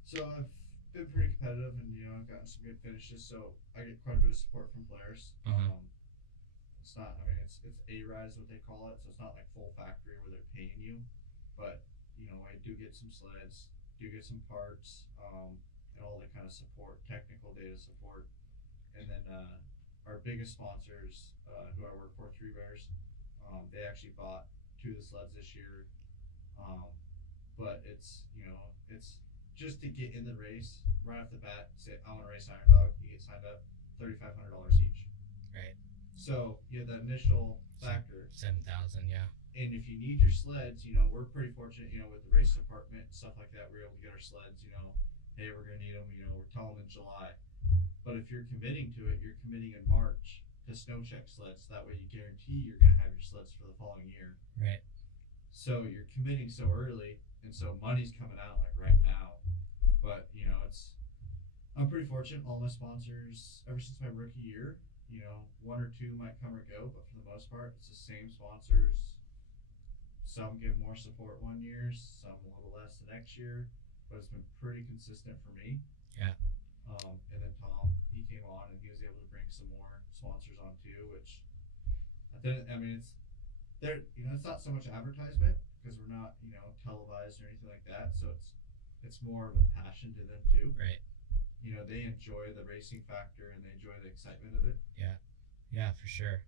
So I've been pretty competitive, and I've gotten some good finishes. So I get quite a bit of support from players. It's not. It's A-Ride is what they call it. So it's not like full factory where they're paying you, but I do get some sleds, do get some parts, and all the kind of support, technical data support, and then our biggest sponsors, who I work for, Three Bears, they actually bought 2 of the sleds this year, but it's just to get in the race right off the bat, say I want to race Iron Dog, you get signed up, $3,500 each. Right. So you have that initial factor, 7,000. Yeah. and if you need your sleds, we're pretty fortunate, with the race department and stuff like that, we're able to get our sleds. Hey, we're gonna need them. We're telling them in July, but if you're committing to it, you're committing in March to snow check sleds. So that way, you guarantee you're gonna have your sleds for the following year. Right. So you're committing so early, and so money's coming out like right now. But I'm pretty fortunate. All my sponsors, ever since my rookie year, one or two might come or go, but for the most part, it's the same sponsors. Some give more support one year, some a little less the next year, but it's been pretty consistent for me. Yeah. And then Tom, he came on and he was able to bring some more sponsors on too, which it's there. It's not so much advertisement because we're not televised or anything like that, so it's more of a passion to them too. Right. They enjoy the racing factor and they enjoy the excitement of it. Yeah, for sure.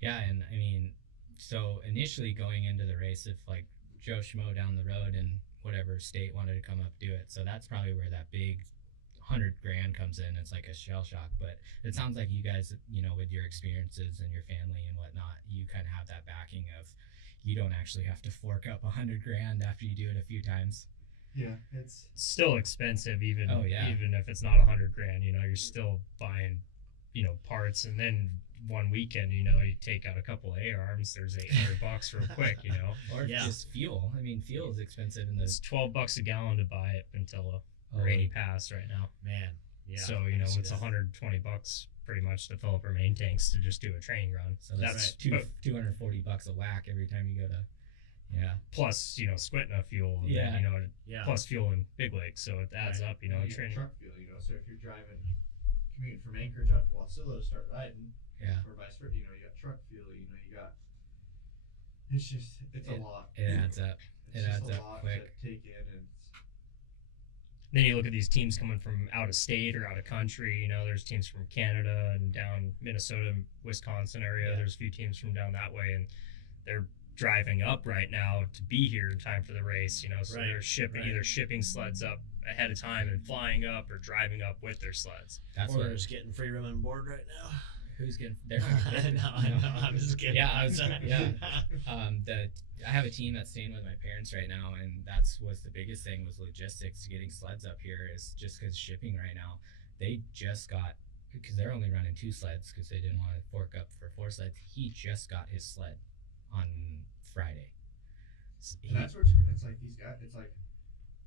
Yeah, and I mean, so initially going into the race, if like Joe Schmo down the road in whatever state wanted to come up do it, so that's probably where that big $100,000 comes in. It's like a shell shock, but it sounds like you guys, with your experiences and your family and whatnot, you kind of have that backing of you don't actually have to fork up $100,000 after you do it a few times. Yeah, it's still expensive, even even if it's not $100,000. You're still buying, parts, and then one weekend, you take out a couple of A-arms, there's $800 real quick, Or just fuel. I mean, fuel is expensive in It's $12 a gallon to buy it until a rainy pass right now. Man, yeah. So it's $120 pretty much to fill up our main tanks to just do a training run. So that's $240 a whack every time you go to. Yeah. Plus, Squintna fuel. And Yeah. then, plus fuel in Big Lake, so it adds up. you training. truck fuel. So if you're commuting from Anchorage out to Wasilla to start riding, Yeah. or vice versa, you got truck fuel. You got. It's a lot. It adds up. It's It just adds a up lot quick. to take in, and Then you look at these teams coming from out of state or out of country. There's teams from Canada and down Minnesota, Wisconsin area. Yeah. There's a few teams from down that way, and they're driving up right now to be here in time for the race. So they're either shipping sleds up ahead of time and flying up, or driving up with their sleds. That's Or what they're just getting free room and board right now. who's getting. They're not getting. I know. I'm just kidding. Yeah, I have a team that's staying with my parents right now, and was the biggest thing was logistics. Getting sleds up here is just because shipping right now. They just got, because they're only running 2 sleds because they didn't want to fork up for 4 sleds. He just got his sled on Friday. and that's where it's like these guys. It's like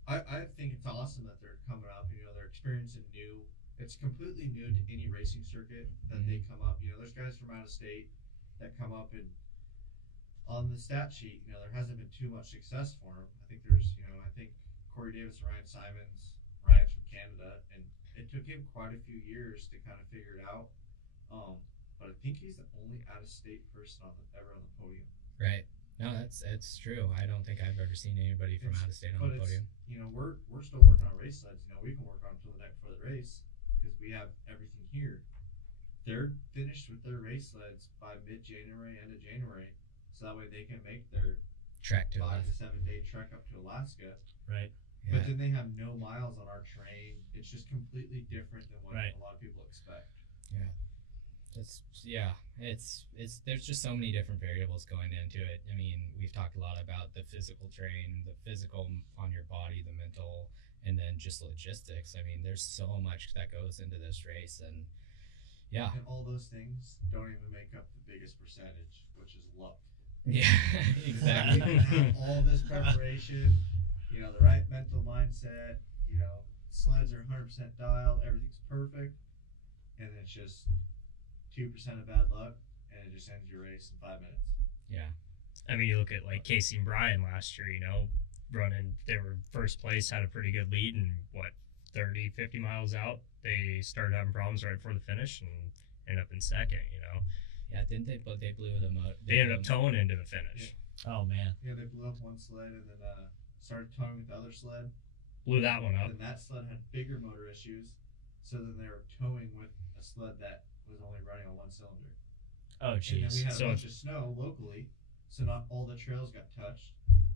I think it's awesome that they're coming up. They're experiencing new. It's completely new to any racing circuit that they come up. There's guys from out of state that come up, and on the stat sheet, there hasn't been too much success for them. I think there's, I think Corey Davis and Ryan Simons. Ryan's from Canada, and it took him quite a few years to kind of figure it out. But I think he's the only out-of-state person ever on the podium. Right. No, it's true. I don't think I've ever seen anybody from out of state on the podium. We're still working on race sleds. We can work on until the next for the race because we have everything here. They're finished with their race sleds by mid-January, end of January, so that way they can make their Trek to 5 to 7 day trek up to Alaska. Right. Yeah. But then they have no miles on our train. It's just completely different than what a lot of people expect. It's there's just so many different variables going into it. I mean, we've talked a lot about the physical train, the physical on your body, the mental, and then just logistics. I mean, there's so much that goes into this race, and And all those things don't even make up the biggest percentage, which is luck. Yeah, exactly. You have all this preparation, the right mental mindset, sleds are 100% dialed, everything's perfect, and it's just 2% of bad luck, and it just ends your race in 5 minutes. Yeah. I mean, you look at like Casey and Brian last year, running, they were first place, had a pretty good lead, and 30, 50 miles out, they started having problems right before the finish and ended up in second, Yeah, didn't they? But they blew the motor. They ended up towing into the finish. Oh man. Yeah, they blew up one sled and then started towing with the other sled. Blew that one up. And that sled had bigger motor issues, so then they were towing with a sled that was only running on one cylinder. Oh And then jeez. we had a So- bunch of snow locally, so not all the trails got touched.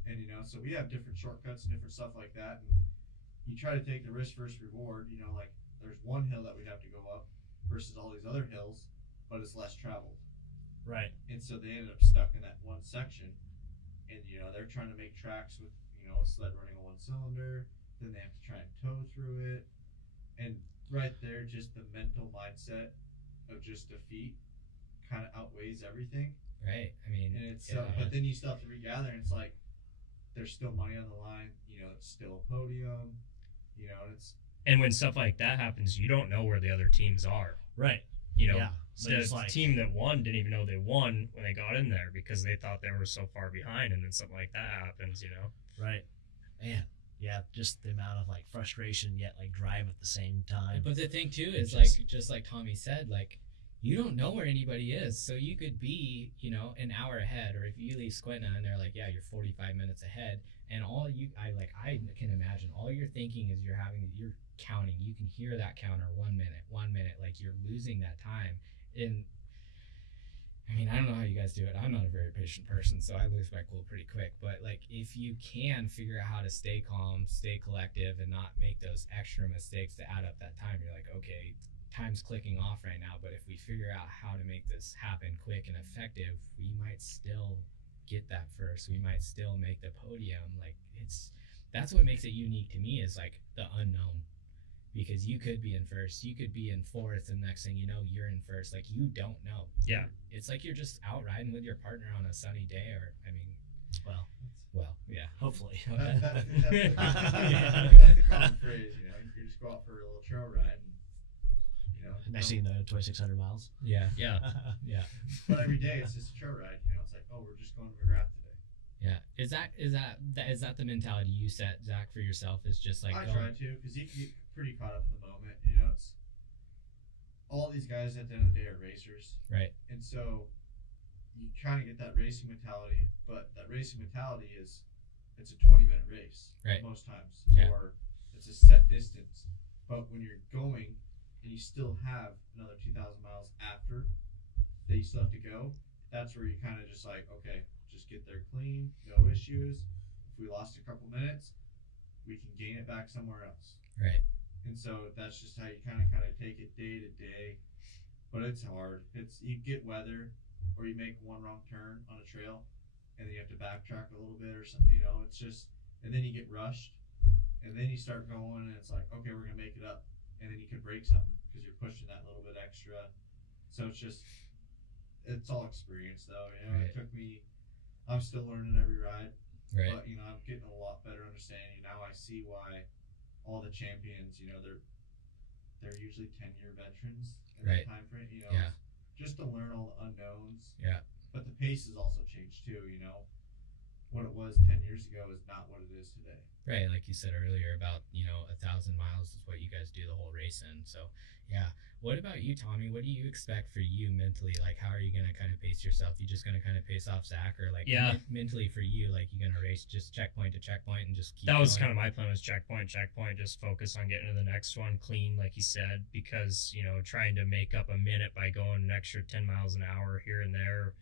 And so we have different shortcuts and different stuff like that. And you try to take the risk versus reward. You know, like there's one hill that we'd have to go up versus all these other hills, but it's less traveled. Right. And so they ended up stuck in that one section, and you know they're trying to make tracks with a sled running on one cylinder. Then they have to try and tow through it, and right there, just the mental mindset of just defeat kind of outweighs everything. Right. I mean, And it's but then you still have to regather, and it's like there's still money on the line. You know, it's still a podium. You know, and it's And when stuff like that happens, you don't know where the other teams are. Right. You know, Yeah. So the it's like, team that won didn't even know they won when they got in there because they thought they were so far behind, and then something like that happens. You know. right. Man. Yeah. Just the amount of like frustration yet like drive at the same time. But the thing too It's is like just- just like Tommy said, like you don't know where anybody is, so you could be, you know, an hour ahead, or if you leave Squinta and they're like, yeah, you're 45 minutes ahead, and all you, I can imagine all you're thinking is you're counting, you can hear that counter 1 minute, like you're losing that time. And I mean, I don't know how you guys do it. I'm not a very patient person, so I lose my cool pretty quick. But like, if you can figure out how to stay calm, stay collective, and not make those extra mistakes to add up that time, you're like, okay, time's clicking off right now. But if we figure out how to make this happen quick and effective, we might still get that first. We might still make the podium. Like that's what makes it unique to me is like the unknown. Because you could be in first, you could be in fourth, and next thing you know, you're in first. Like, you don't know. Yeah. It's like you're just out riding with your partner on a sunny day, or, I mean, well, yeah. Hopefully. that's the common phrase. You know, you just go out for a little trail ride, and Next thing you know, 2,600 miles. Yeah. Yeah. Yeah. But every day it's just a trail ride. You know, it's like, oh, we're just going to McGrath today. Yeah. Is that the mentality you set, Zach, for yourself? Is just like, I try to, because you can get pretty caught up in the moment. You know, it's all these guys at the end of the day are racers, right. and so you kind of get that racing mentality. But that racing mentality is it's a 20-minute race Right. most times, Yeah. or it's a set distance. But when you're going and you still have another 2,000 miles after that you still have to go, that's where you kind of just like, okay, just get there clean, no issues. If we lost a couple minutes, we can gain it back somewhere else. Right. And so that's just how you kind of take it day to day. But it's hard. It's you get weather, or you make one wrong turn on a trail, and then you have to backtrack a little bit or something. You know, it's just, and then you get rushed, and then you start going, and it's like, okay, we're gonna make it up, and then you could break something because you're pushing that little bit extra. So it's all experience though. You know, Right. It took me. I'm still learning every ride, Right. but you know, I'm getting a lot better understanding now. I see why all the champions, you know, they're usually 10-year veterans in Right. that time frame. You know, Yeah. just to learn all the unknowns. Yeah. But the pace has also changed too. You know, what it was 10 years ago is not what it is today. Right, like you said earlier about 1,000 miles is what you guys do the whole race in. So yeah, what about you, Tommy? What do you expect for you mentally? Like, how are you gonna kind of pace yourself? You just gonna kind of pace off Zach, or like mentally for you, like you gonna race just checkpoint to checkpoint and just keep? That was going? kind of my plan, was checkpoint, just focus on getting to the next one clean, like he said, because trying to make up a minute by going an extra 10 miles an hour here and there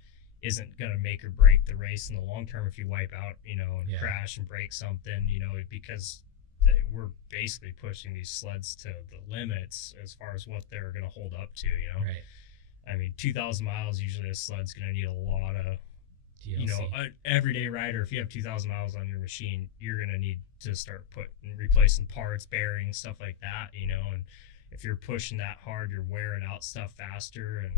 isn't going to make or break the race in the long term if you wipe out, and Yeah. crash and break something, because we're basically pushing these sleds to the limits as far as what they're going to hold up to, Right. I mean, 2,000 miles, usually a sled's going to need a lot of, TLC. an everyday rider. If you have 2,000 miles on your machine, you're going to need to start replacing parts, bearings, stuff like that, and if you're pushing that hard, you're wearing out stuff faster, and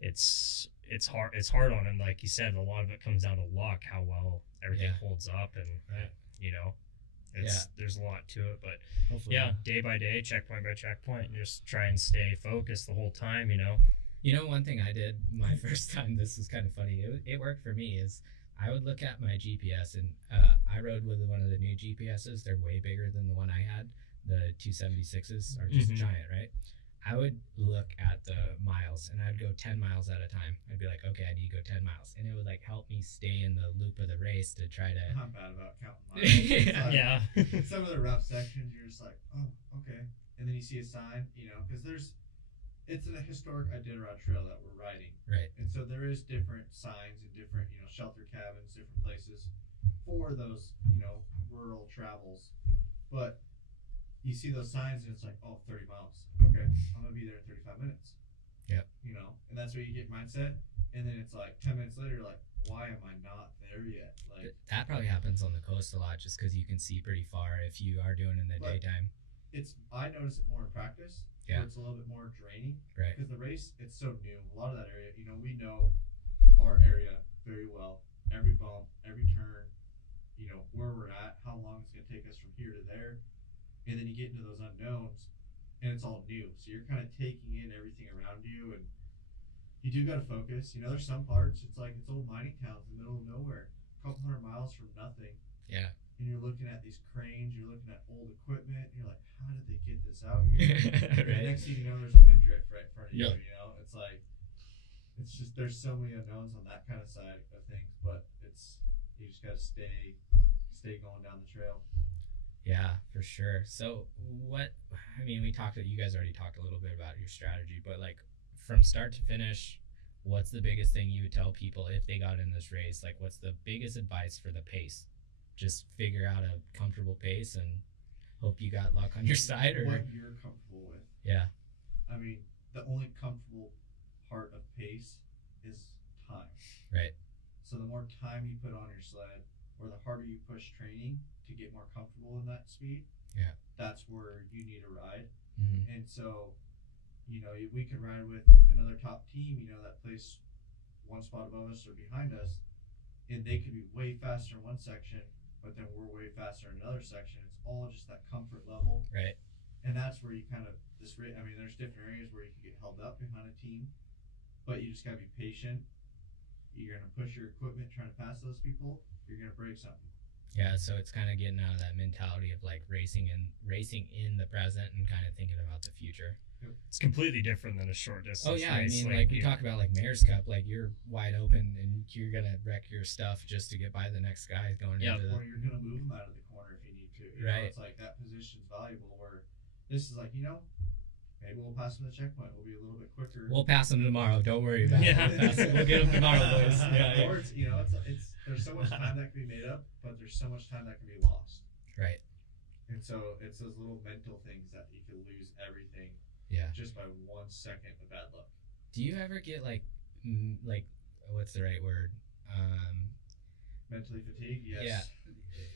it's hard on him. Like you said, a lot of it comes down to luck, how well everything Yeah. holds up, and Right. there's a lot to it, but Hopefully. yeah, day by day, checkpoint by checkpoint, and just try and stay focused the whole time. One thing I did my first time, this was kind of funny, it worked for me, is I would look at my GPS, and I rode with one of the new GPSs. They're way bigger than the one I had. The 276s are just Mhm. giant, right? I would look at the miles, and I'd go 10 miles at a time. I'd be like, okay, I need to go 10 miles. And it would like help me stay in the loop of the race to try to... I'm not bad about counting miles. It's like, Yeah. Some of the rough sections, you're just like, oh, okay. And then you see a sign, because it's a historic Iditarod trail that we're riding. Right. And so there is different signs and different, shelter cabins, different places for those, rural travels. But you see those signs and it's like, oh, 30 miles. Okay, I'm gonna be there in 35 minutes. Yep. You know, and that's where you get mindset. And then it's like 10 minutes later, you're like, why am I not there yet? Like, That probably happens on the coast a lot, just because you can see pretty far if you are doing it in the But- daytime. I notice it more in practice. Yeah. Where it's a little bit more draining. Right. Because the race, it's so new. A lot of that area, you know, we know our area very well. Every bump, every turn, you know, where we're at, how long it's going to take us from here to there. And then you get into those unknowns, and it's all new. So you're kind of taking in everything around you, and you do got to focus. You know, there's some parts, it's like it's old mining towns in the middle of nowhere, a couple hundred miles from nothing. Yeah. And you're looking at these cranes, you're looking at old equipment, and you're like, how did they get this out here? And Right. next thing you know, there's a wind drift right in front of you. Yeah. You know, it's like, it's just there's so many unknowns on that kind of side of things, but it's you just gotta stay going down the trail. Yeah, for sure. So you guys already talked a little bit about your strategy, but like from start to finish, what's the biggest thing you would tell people if they got in this race? Like, what's the biggest advice for the pace? Just figure out a comfortable pace and hope you got luck on your side, or What you're comfortable with. yeah, I mean, the only comfortable part of pace is time. right, So the more time you put on your sled, or the harder you push training to get more comfortable in that speed, Yeah. that's where you need to ride. mm-hmm. And so, you know, we could ride with another top team, you know, that place one spot above us or behind us, and they could be way faster in one section, but then we're way faster in another section. It's all just that comfort level. Right. And that's where you kind of, I mean, there's different areas where you can get held up behind a team, but you just got to be patient. You're going to push your equipment trying to pass those people, you're going to break something. Yeah, so it's kind of getting out of that mentality of like racing in the present and kind of thinking about the future. It's completely different than a short distance. Oh yeah, I race. mean, like we talk about like Mayor's Cup, like you're wide open and you're gonna wreck your stuff just to get by the next guy going Yep. into the Or you're going to move them out of the corner if you need to. You Right. know, it's like that position's valuable where this is like, you know, maybe we'll pass them the checkpoint. We'll be a little bit quicker. We'll pass them tomorrow. Don't worry about Yeah. it. We'll get them tomorrow, boys. Yeah, Or it's, you know, it's there's so much time that can be made up, but there's so much time that can be lost. Right. And so it's those little mental things that you can lose everything Yeah. just by 1 second of bad luck. Do you ever get like what's the right word? Mentally fatigued, yes. Yeah.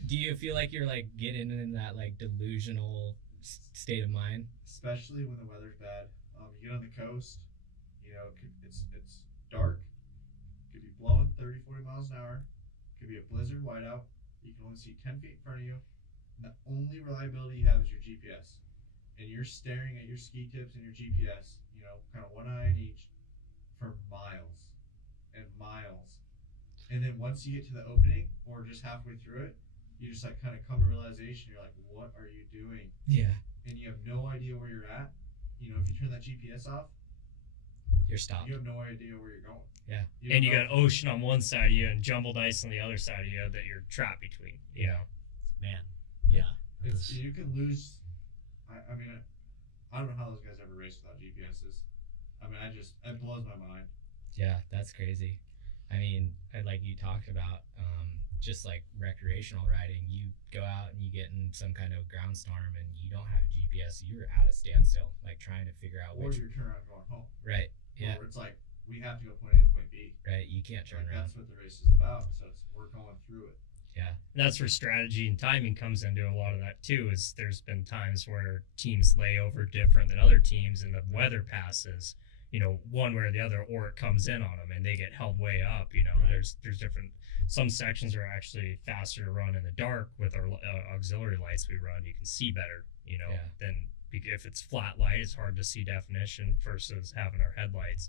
Do you feel like you're like getting in that like delusional state of mind? Especially when the weather's bad. You get on the coast, you know, it's dark. Could be blowing 30, 40 miles an hour. Could be a blizzard whiteout. You can only see 10 feet in front of you. And the only reliability you have is your GPS. And you're staring at your ski tips and your GPS, you know, kind of one eye in each, for miles and miles. And then once you get to the opening or just halfway through it, you just like kind of come to realization. You're like, what are you doing? Yeah. And you have no idea where you're at. You know, if you turn that GPS off, You're stopped. you have no idea where you're going. Yeah. don't And you know- got ocean on one side of you and jumbled ice on the other side of you that you're trapped between. You know. Man, yeah. It's, you can lose. I mean, I don't know how those guys ever race without GPSs. I mean, it blows my mind. Yeah, that's crazy. I mean, like you talked about, just like recreational riding, you go out and you get in some kind of ground storm and you don't have a GPS, you're at a standstill, like trying to figure out Or which. your turnaround going home. Right. Yeah. Or it's like, we have to go point A to point B. Right. You can't turn Like, around. that's what the race is about. So we're going through it. Yeah. And that's where strategy and timing comes into a lot of that too. Is there's been times where teams lay over different than other teams, and the weather passes, you know, one way or the other, or it comes in on them and they get held way up. You know, Right. there's different. Some sections are actually faster to run in the dark with our auxiliary lights we run. You can see better, you know, Yeah. than if it's flat light, it's hard to see definition versus having our headlights.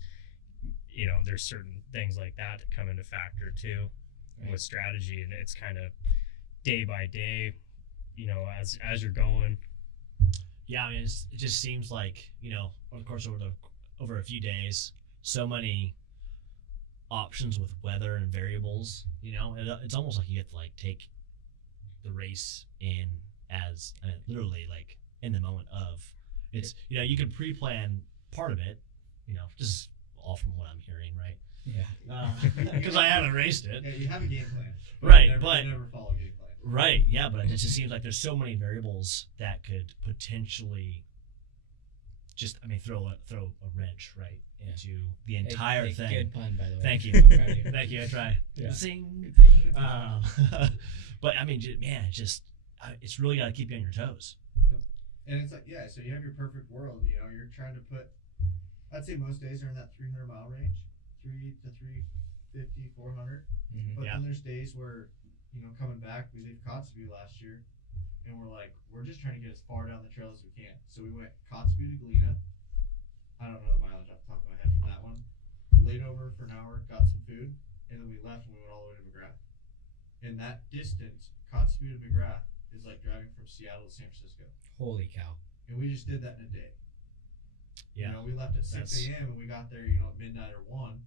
You know, there's certain things like that that come into factor too. Right. With strategy, and it's kind of day by day, you know, as you're going. Yeah, I mean, it just seems like, you know, of course, over a few days, so many options with weather and variables. You know, it's almost like you have to like take the race in as literally like in the moment of. It's, you know, you can pre-plan part of it, you know, just all from what I'm hearing, right? Yeah. Because I haven't raced it. Yeah, you have a game plan. Right, you never, but- you never follow a game plan. Right. Yeah, but it just seems like there's so many variables that could potentially just, I mean, throw a wrench right Yeah. into the entire Hey, thing. Good pun, by the way. Thank you. I'm proud of you. Thank you. I try. Yeah. Zing. But I mean, man, it's really got to keep you on your toes. And it's like, yeah, so you have your perfect world, you know, you're trying to put, I'd say most days are in that 300-mile range, 3 to 350, 400. Mhm. But Yeah. then there's days where, you know, coming back, we leave Kotzebue last year, and we're like, we're just trying to get as far down the trail as we can. So we went Kotzebue to Galena. I don't know the mileage off the top of my head from that one. Laid over for an hour, got some food, and then we left and we went all the way to McGrath. In that distance, Kotzebue to McGrath is like driving from Seattle to San Francisco. Holy cow. And we just did that in a day. Yeah. You know, we left at 6 That's- a.m. and we got there, you know, at midnight or 1.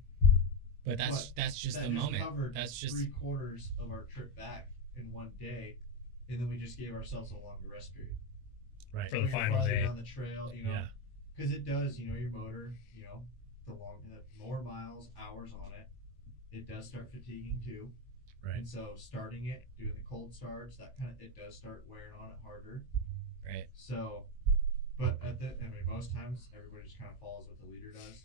But that's just that the moment. Covered That's just 3/4 of our trip back in one day, and then we just gave ourselves a longer rest period. Right. For the When you're final farther day. down the trail, you know, Yeah. because it does, you know, your motor, you know, the more miles, hours on it, it does start fatiguing too. Right. And so starting it, doing the cold starts, that kind of, it does start wearing on it harder. right. So, but I mean, most times everybody just kind of follows what the leader does.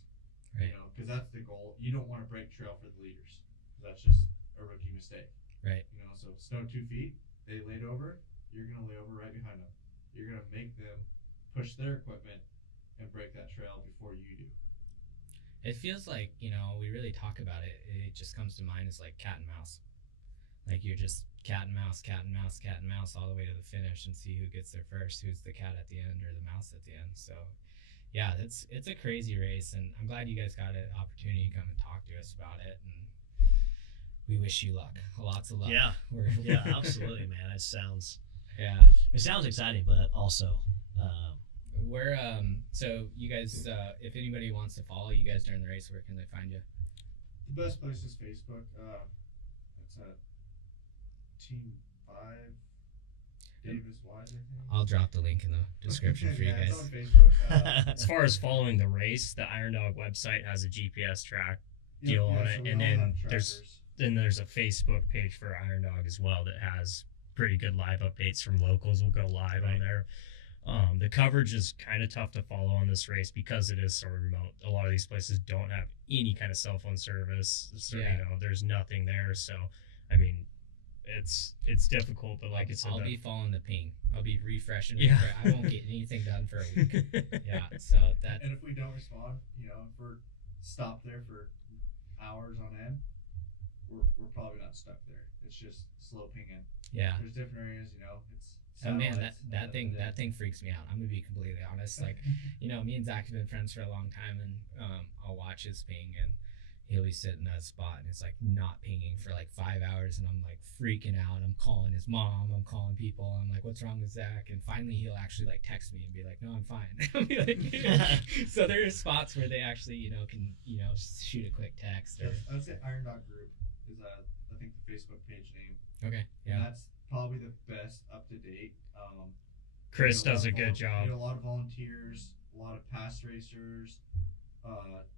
Right. You know, because that's the goal. You don't want to break trail for the leaders. That's just a rookie mistake. Right. You know, so snow 2 feet, they laid over, you're gonna lay over right behind them. You're gonna make them push their equipment and break that trail before you do. It feels like, you know, we really talk about it. It just comes to mind as like cat and mouse. Like you're just cat and mouse, cat and mouse, cat and mouse all the way to the finish and see who gets there first, who's the cat at the end or the mouse at the end. So yeah, it's a crazy race, and I'm glad you guys got an opportunity to come and talk to us about it, and we wish you luck. Lots of luck. Yeah. We're- Yeah. Absolutely, man. It sounds exciting, but also, We're so you guys if anybody wants to follow you guys during the race, where can they find you? The best place is Facebook. It's Team 5 Davis Wise, I think. I'll drop the link in the description for you Yeah, guys. it's on Facebook. As far as following the race, the Iron Dog website has a GPS track Yeah, deal yeah, on so it, we and all then have there's trackers. there's a Facebook page for Iron Dog as well that has pretty good live updates from locals. Will go live Right. on there. The coverage is kind of tough to follow on this race because it is so remote. A lot of these places don't have any kind of cell phone service. So, Yeah. you know, there's nothing there. So, I mean, it's difficult, but like I said, I'll be following the ping. I'll be refreshing. Yeah. I won't get anything done for a week. Yeah, so that And if we don't respond, you know, if we're stopped there for hours on end, we're probably not stuck there. It's just slow pinging. yeah. There's different areas, you know. It's And man, satellites at the end of the that day. thing freaks me out. I'm gonna be completely honest. Like, you know, me and Zach have been friends for a long time, and I'll watch his ping, and he'll be sitting at a spot, and it's like not pinging for like 5 hours, and I'm like freaking out. I'm calling his mom. I'm calling people. I'm like, "What's wrong with Zach?" And finally, he'll actually like text me and be like, "No, I'm fine." I'll be like, so there are spots where they actually, you know, can shoot a quick text or I would say Iron Dog Group is I think the Facebook page name. okay, And yeah, that's probably the best up to date. Chris There's does a lot of good job. You know, a lot of volunteers, a lot of past racers.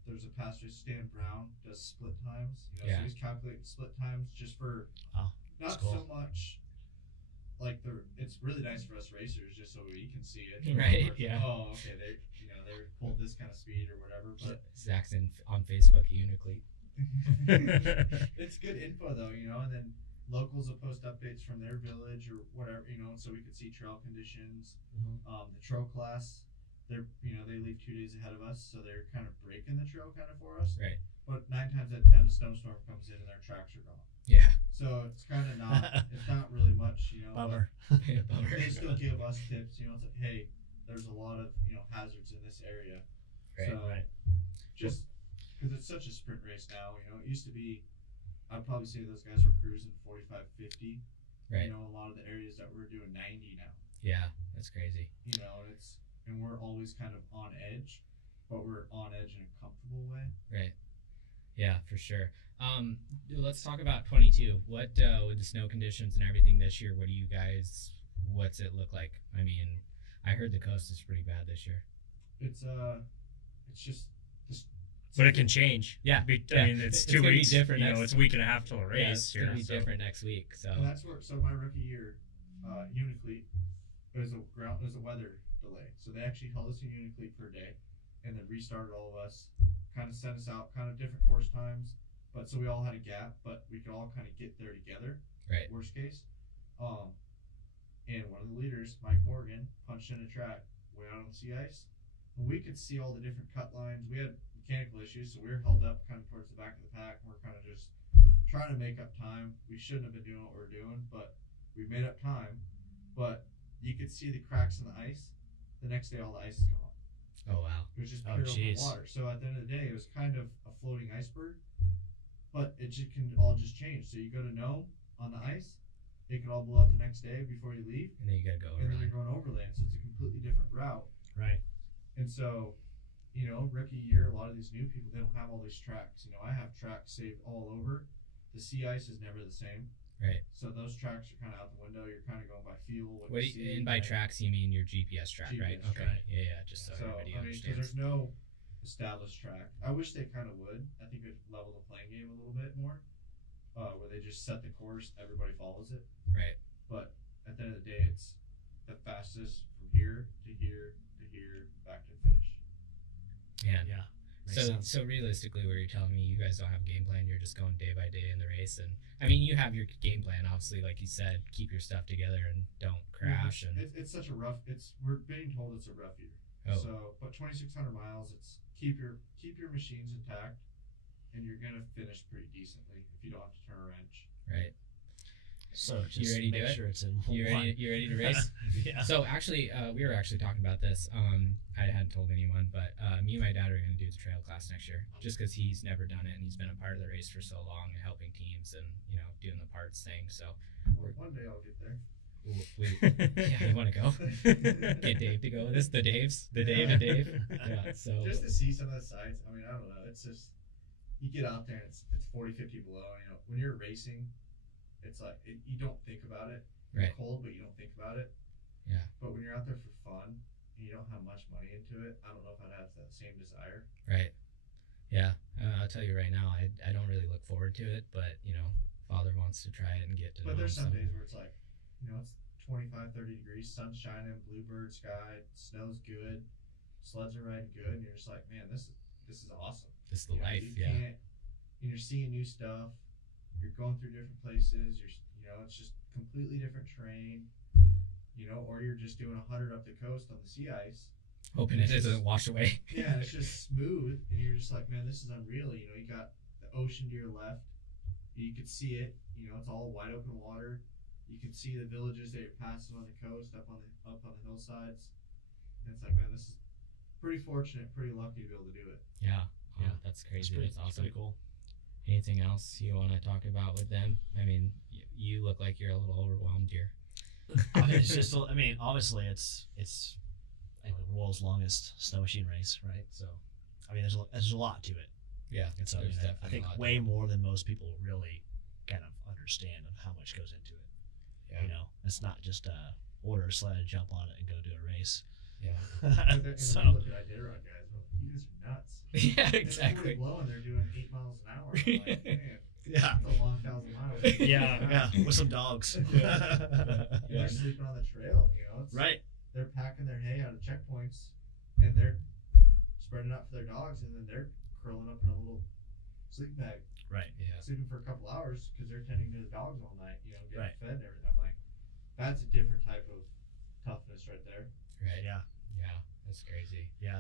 There's a past racer, Stan Brown, does split times. You know, Yeah. so he's calculating split times just for Wow, not that's cool. so much like it's really nice for us racers just so we can see it. Right, Versus, yeah. Oh, okay, they pulled this kind of speed or whatever, but Zach's on Facebook uniquely. it's good info though, you know, and then locals will post updates from their village or whatever, you know, so we could see trail conditions. Mhm. The trail class, they leave 2 days ahead of us, so they're kind of breaking the trail kind of for us. Right. But 9 times out of 10, a snowstorm comes in and their tracks are gone. Yeah. So it's kind of it's not really much, you know. but Bummer. Bummer. They still give us tips, you know. It's like, hey, there's a lot of hazards in this area. Right. So Right. just because it's such a sprint race now, you know, it used to be. I'd probably say those guys were cruising 45, 50. Right. You know, a lot of the areas that we're doing 90 now. Yeah, that's crazy. You know, and we're always kind of on edge, but we're on edge in a comfortable way. Right. Yeah, for sure. Let's talk about 22. What with the snow conditions and everything this year? What's it look like? I mean, I heard the coast is pretty bad this year. It's just this But it can change. Yeah. I mean, it's 2 gonna be weeks. different You know, next- it's a week and a half till a Yeah, race. it's gonna be so- different next week. So And that's where. So my rookie year, Unicleat, it was a weather delay. So they actually held us in Unicleat for a day, and then restarted all of us. Kind of sent us out, kind of different course times, but so we all had a gap, but we could all kind of get there together. right. Worst case, and one of the leaders, Mike Morgan, punched in a track way out on the sea ice, and we could see all the different cut lines. We had mechanical issues, so we were held up kind of towards the back of the pack, and we're kind of just trying to make up time. We shouldn't have been doing what we were doing, but we made up time. But you could see the cracks in the ice. The next day, all the ice is gone. Oh wow. It was just Oh, pure open jeez. water. So at the end of the day, it was kind of a floating iceberg, but it just can all just change. So you go to Nome on the ice, it can all blow out the next day before you leave, And then you gotta go and then around. you're going overland. So it's a completely different route. Right. And so, rookie year, a lot of these new people, they don't have all these tracks. I have tracks saved all over. The sea ice is never the same. Right. So those tracks are kind of out the window. You're kind of going by feel. What do you, and by tracks you mean your GPS track, right? GPS Okay. track. Yeah. Just so, everybody because understands. there's no established track. I wish they kind of would. I think it'd level the playing game a little bit more, where they just set the course, everybody follows it. Right. But at the end of the day, it's the fastest from here to here to here back to the finish. Man. Yeah. Makes sense. So realistically, what you're telling me, you guys don't have a game plan. You're just going day by day in the race, and I mean, you have your game plan, obviously, like you said, keep your stuff together and don't crash. And It's such a rough. We're being told it's a rough year. Oh. So, but 2,600 miles. It's keep your machines intact, and you're gonna finish pretty decently if you don't have to turn a wrench. right. So You just ready to make do it? sure it's in You one. ready? You ready to race? Yeah. So actually, we were actually talking about this. I hadn't told anyone, but me and my dad are going to do the trail class next year, just because he's never done it and he's been a part of the race for so long and helping teams and doing the parts thing. So One day I'll get there. yeah, you want to go? Get Dave to go with us. The Daves, the Dave and Dave. Yeah. So Just to see some of the sights. I mean, I don't know. It's just you get out there and it's 40, 50 below. When you're racing, it's like you don't think about it. Right. You're cold, but you don't think about it. Yeah. But when you're out there for fun and you don't have much money into it, I don't know if I'd have that same desire. right. Yeah, I'll tell you right now, I don't really look forward to it, but Father wants to try it and get to know But there's him, some so. days where it's like, it's 25, 30 degrees, sun's shining, bluebird sky, snow's good, sleds are riding good, and you're just like, man, this is awesome. This is the life, You yeah. can't, and you're seeing new stuff. You're going through different places. It's just completely different terrain. Or you're just doing 100 up the coast on the sea ice. Hoping it doesn't wash away. Yeah, it's just smooth, and you're just like, man, this is unreal. You got the ocean to your left. You could see it. It's all wide open water. You can see the villages that you're passing on the coast, up on the hillsides. And it's like, man, this is pretty fortunate, pretty lucky to be able to do it. Yeah. Yeah. That's crazy. It's That's awesome. pretty cool. Anything else you want to talk about with them? I mean, you look like you're a little overwhelmed here. It's just, obviously it's the world's longest snow machine race, right? So, there's a lot to it. Yeah. And so, There's I definitely think a lot to way it. more than most people really kind of understand of how much goes into it. Yeah. It's not just order a sled, jump on it, and go do a race. Yeah. And then So, you look at Iditarod guys, well, you guys are nuts. Yeah, It's 40 exactly. below, and they're doing 8 miles an hour. I'm like, man, yeah, that's a long 1,000 miles. yeah, with some dogs. And they're sleeping on the trail. It's, Right. They're packing their hay out of checkpoints, and they're spreading it out for their dogs, and then they're curling up in a little sleeping bag, Right. Yeah. sleeping for a couple hours because they're tending to the dogs all night. Getting Right. fed and everything. I'm like, that's a different type of toughness right there. Right. Yeah. Yeah. That's crazy. Yeah.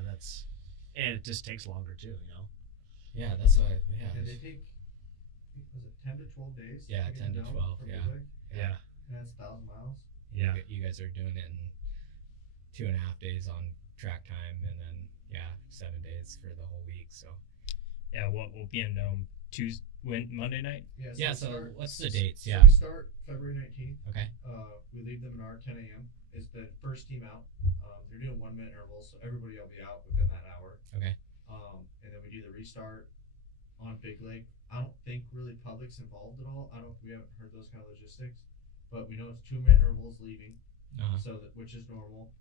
And it just takes longer too. Yeah. That's why. Yeah. And they take, was it 10 to 12 days? Yeah, to 10 get to down 12, from yeah. Big Lake? Yeah. And that's 1,000 miles. Yeah. You guys are doing it in 2.5 days on track time, and then 7 days for the whole week. So Yeah, we'll be in Nome Monday night. yeah. we So start- what's the dates? So Yeah. we start February 19th. Okay. We leave them in our 10 a.m. is the first team out. They're doing 1 minute intervals, so everybody will be out within that hour. Okay. And then we do the restart on Big Lake. I don't think really public's involved at all. We haven't heard those kind of logistics, but we know it's 2 minute intervals leaving, Uh-huh. which is normal.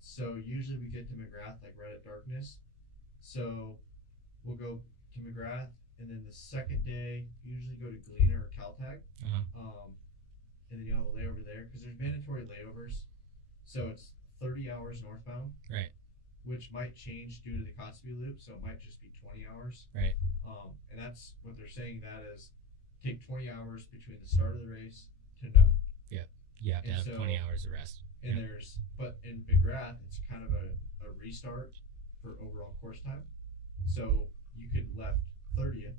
So usually we get to McGrath like right at darkness, So we'll go to McGrath, and then the second day usually go to Galena or Caltag. And then you'll have a layover there because there's mandatory layovers. So it's 30 hours northbound. Right. Which might change due to the Kotzebue loop, so it might just be 20 hours. Right. And that's what they're saying. That is, take 20 hours between the start of the race to no. You have to And have so- 20 hours of rest. And Yeah. but in McGrath, it's kind of a restart for overall course time. So you could left 30th,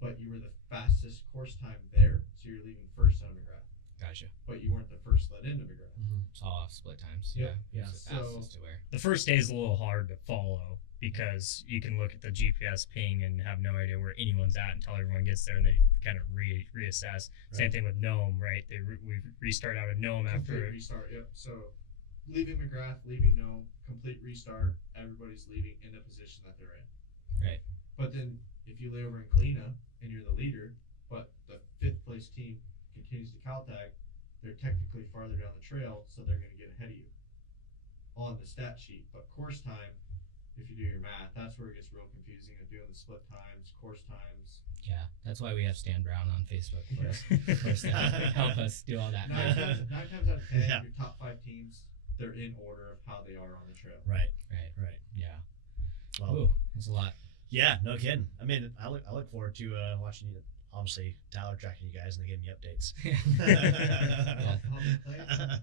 but you were the fastest course time there, so you're leaving first out of McGrath. Gotcha. But you weren't the first let into McGrath. It's all off split times. Yep. Yeah. It's the So- fastest to where. The first day is a little hard to follow because you can look at the GPS ping and have no idea where anyone's at until everyone gets there and they kind of reassess. Same thing with Nome, right? We restart out of Nome Complete after. restart. Yep. So leaving McGrath, leaving no, complete restart. Everybody's leaving in the position that they're in. Right. But then if you lay over in Galena and you're the leader, but the 5th place team continues to Caltag, they're technically farther down the trail, so they're going to get ahead of you on the stat sheet. But course time, if you do your math, that's where it gets real confusing of doing the split times, course times. Yeah. That's why we have Stan Brown on Facebook for us. For us to help us do all that. Nine times out of 10, Yeah. your top 5 teams, they're in order of how they are on the trail. Right. Right. Yeah. Well, Ooh, it's a lot. yeah, no kidding. I mean, I look forward to watching you. Obviously, Tyler tracking you guys and they give me updates.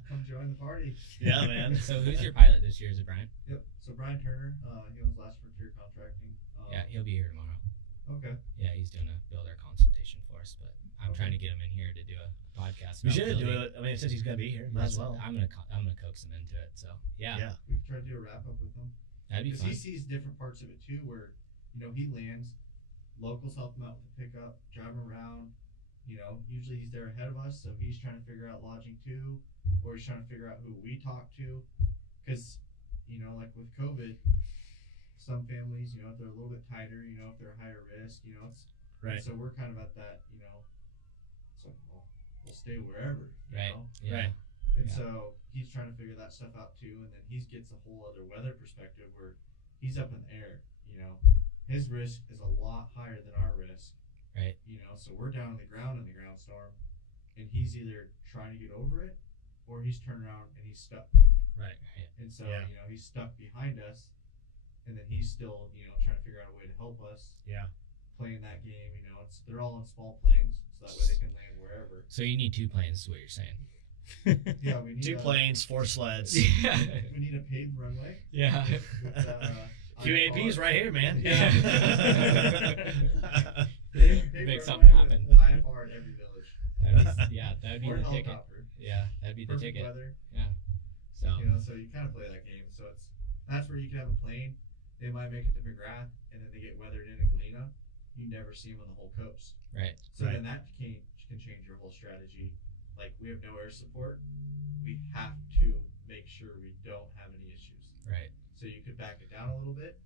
Come join the party. Yeah, man. So who's your pilot this year? Is it Brian? Yep. So Brian Turner, he owns Last Frontier Contracting. Yeah, he'll be here tomorrow. Okay. Yeah, he's doing a builder consultation for us, but I'm trying to get him in here to do a podcast. We about should do building. it. I mean, since he's gonna be here, might as well. I'm gonna coax him into it. So yeah, Yeah. We could try to do a wrap up with him. that'd be Because fun. he sees different parts of it too, where, he lands, locals help him out with the pickup, drive him around. Usually he's there ahead of us, so he's trying to figure out lodging too, or he's trying to figure out who we talk to. Because, like with COVID, some families, if they're a little bit tighter, if they're higher risk, it's Right. So we're kind of at that, so we'll stay wherever, Right. know? Yeah. Right. And Yeah. so he's trying to figure that stuff out too, and then he gets a whole other weather perspective where he's up in the air. His risk is a lot higher than our risk. Right. So we're down on the ground in the ground storm, and he's either trying to get over it, or he's turned around and he's stuck. Right. And so Yeah. he's stuck behind us, and then he's still trying to figure out a way to help us. Yeah. Playing that game. They're all on small planes, so that way they can land wherever. So you need 2 planes, is what you're saying. Yeah, we need 2 planes, 4 sleds. We need a paved runway. Yeah. With, QAP's right here, man. Yeah. Paved Make runway something with happen. IFR in every village. That'd be Or the a ticket. helicopter. Yeah, that'd be the Perfect ticket. weather. So So you kind of play that game. So that's where you can have a plane. They might make it to McGrath, and then they get weathered in Galena. You never see them on the whole coast. right. So Right. then that can change your whole strategy. Like, we have no air support. We have to make sure we don't have any issues. Right. So you could back it down a little bit,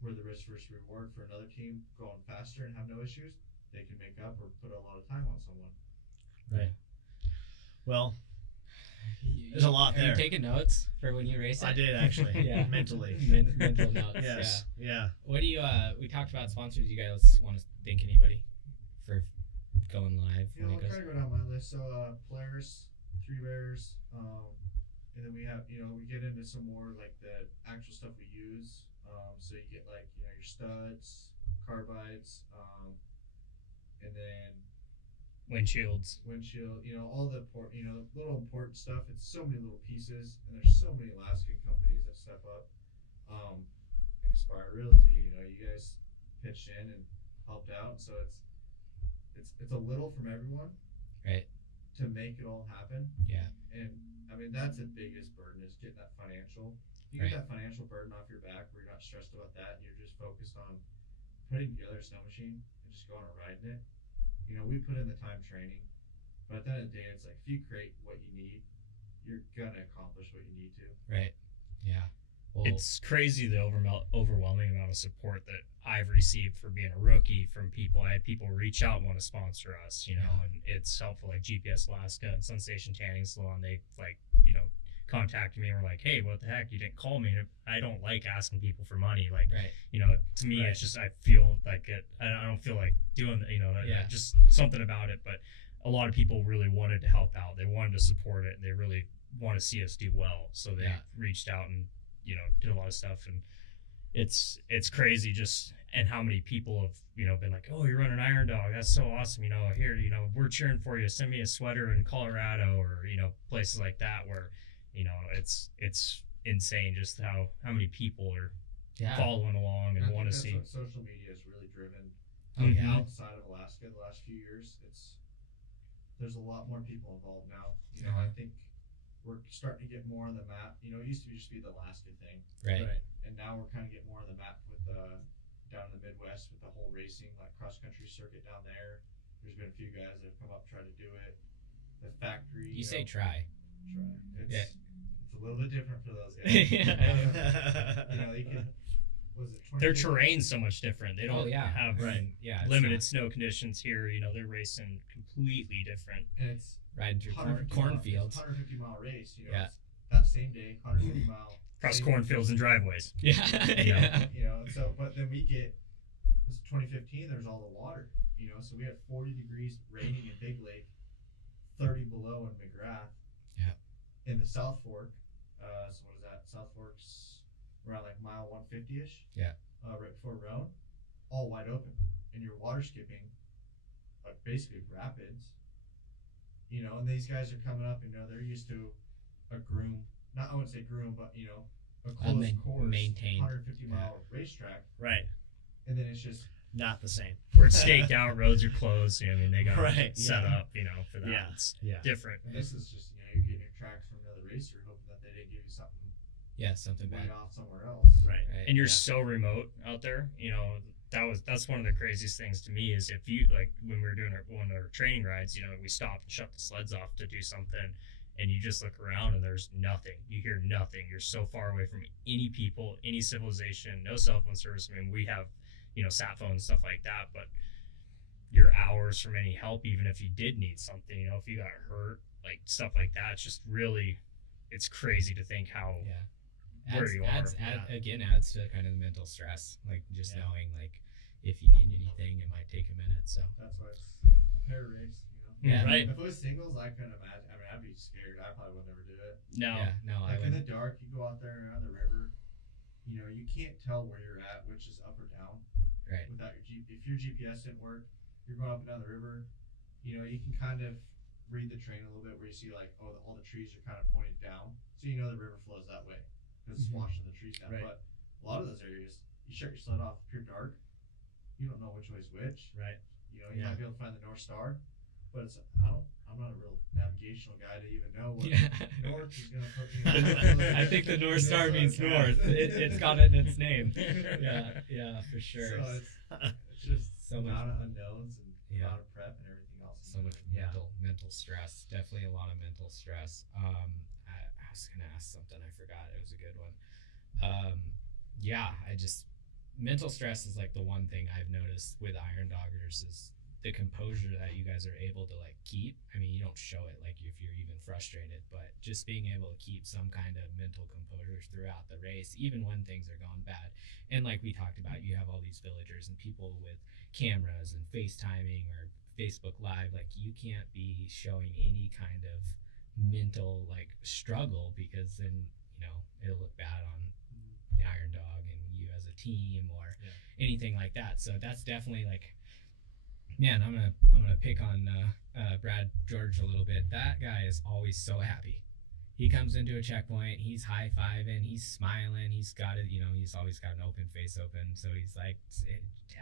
where the risk versus reward for another team going faster and have no issues, they can make up or put a lot of time on someone. Right. Well, there's a lot Are there. you taking notes for when you race it? I did actually. Yeah. Mentally. Mental notes. Yes. Yeah. What do you? We talked about sponsors. You guys want to thank anybody for going live when I'll it goes? try to go down my list. So Polaris, Three Bears, and then we have, we get into some more like the actual stuff we use. So you get like, your studs, carbides, and then Windshields. windshield, all the little important stuff. It's so many little pieces, and there's so many Alaskan companies that step up. Like Aspire Realty, you guys pitched in and helped out, so it's a little from everyone, Right. to make it all happen. Yeah. And I mean, that's the biggest burden, is getting that financial. You Right. get that financial burden off your back, where you're not stressed about that, and you're just focused on putting together a snow machine and just going and riding it. We put in the time training, but at the end of the day, it's like, if you create what you need, you're gonna accomplish what you need to. Right. Yeah. Well, It's crazy the overwhelming amount of support that I've received for being a rookie from people. I had people reach out and want to sponsor us, Yeah. and it's helpful. Like GPS Alaska and Sun Station Tanning Salon, they contacted me and were like, "Hey, what the heck? You didn't call me." I don't like asking people for money. Like, Right. To me, Right. it's just I feel like it. I don't feel like doing. Yeah. Just something about it. But a lot of people really wanted to help out. They wanted to support it. And they really want to see us do well. So they reached out and did a lot of stuff. And it's crazy just and how many people have been like, "Oh, you're running Iron Dog, that's so awesome, here, we're cheering for you, send me a sweater in Colorado," or places like that where it's insane just how many people are following along and want to see. What social media has really driven outside of Alaska the last few years. There's a lot more people involved now. I think we're starting to get more on the map. It used to just be the Alaska thing, Right. and now we're kind of getting more on the map with down in the Midwest with the whole racing, like cross country circuit down there. There's been a few guys that have come up try to do it. The factory. You say try. It's a little bit different for those guys. They can. Was it 20? Their terrain's so much different. They don't have limited snow conditions here. They're racing completely different. And it's riding through cornfields. 150-mile race. It's that same day, 150-mile. Across cornfields and driveways. Yeah. So but then we get, was it 2015? There's all the water. So we had 40 degrees raining in Big Lake, 30 below in McGrath. Yeah. In the South Fork, so what is that? South Fork's around like mile 150-ish. Yeah. Right before Roan, all wide open, and you're water skipping, basically rapids. And these guys are coming up. They're used to a groom. Not I wouldn't say groom, but a closed course, maintained 150-mile racetrack. Right. And then it's just not the same. Where it's staked out, roads are closed. They got set up, for that. Yeah. It's Yeah. different. And this is just you're getting your tracks from another racer, hoping that they didn't give you something. Something way bad. off somewhere else. Right. And you're so remote out there. That's one of the craziest things to me is if you like when we were doing one of our training rides, we stopped and shut the sleds off to do something, and you just look around and there's nothing. You hear nothing. You're so far away from any people, any civilization, no cell phone service. I mean, we have sat phones, stuff like that, but you're hours from any help, even if you did need something. If you got hurt, like stuff like that. It's just really, it's crazy to think how. Where you are. Adds to kind of the mental stress, like just knowing like if you need anything, it might take a minute. So that's why it's a pair race. Yeah. Right. If it was singles, I couldn't imagine. I mean, I'd be scared. I probably would never do it. No. Yeah, no. Like in the dark, you go out there around the river. You can't tell where you're at, which is up or down. Right. Without if your GPS didn't work, you're going up and down the river. You can kind of read the terrain a little bit, where you see like, all the trees are kind of pointed down, so the river flows that way. It's washing the trees down. Right. But a lot of those areas, you shut your sled off pure dark, you don't know which way's which. Right. You might be able to find the North Star, but I'm not a real navigational guy to even know what north is gonna put me on. I think the North Star means north. It's got it in its name. Yeah, for sure. So it's just so a much lot of unknowns and a lot of prep and everything else. So much mental stress. Definitely a lot of mental stress. I was gonna ask something, I forgot. It was a good one. Mental stress is like the one thing I've noticed with Iron Doggers is the composure that you guys are able to like keep. I mean, you don't show it like if you're even frustrated, but just being able to keep some kind of mental composure throughout the race, even when things are going bad. And like we talked about, you have all these villagers and people with cameras and FaceTiming or Facebook Live. Like you can't be showing any kind of mental like struggle, because then it'll look bad on the Iron Dog and you as a team or anything like that. So that's definitely like, man, I'm gonna pick on Brad George a little bit. That guy is always so happy. He comes into a checkpoint, he's high-fiving, he's smiling, he's got it, he's always got an open face open, so he's like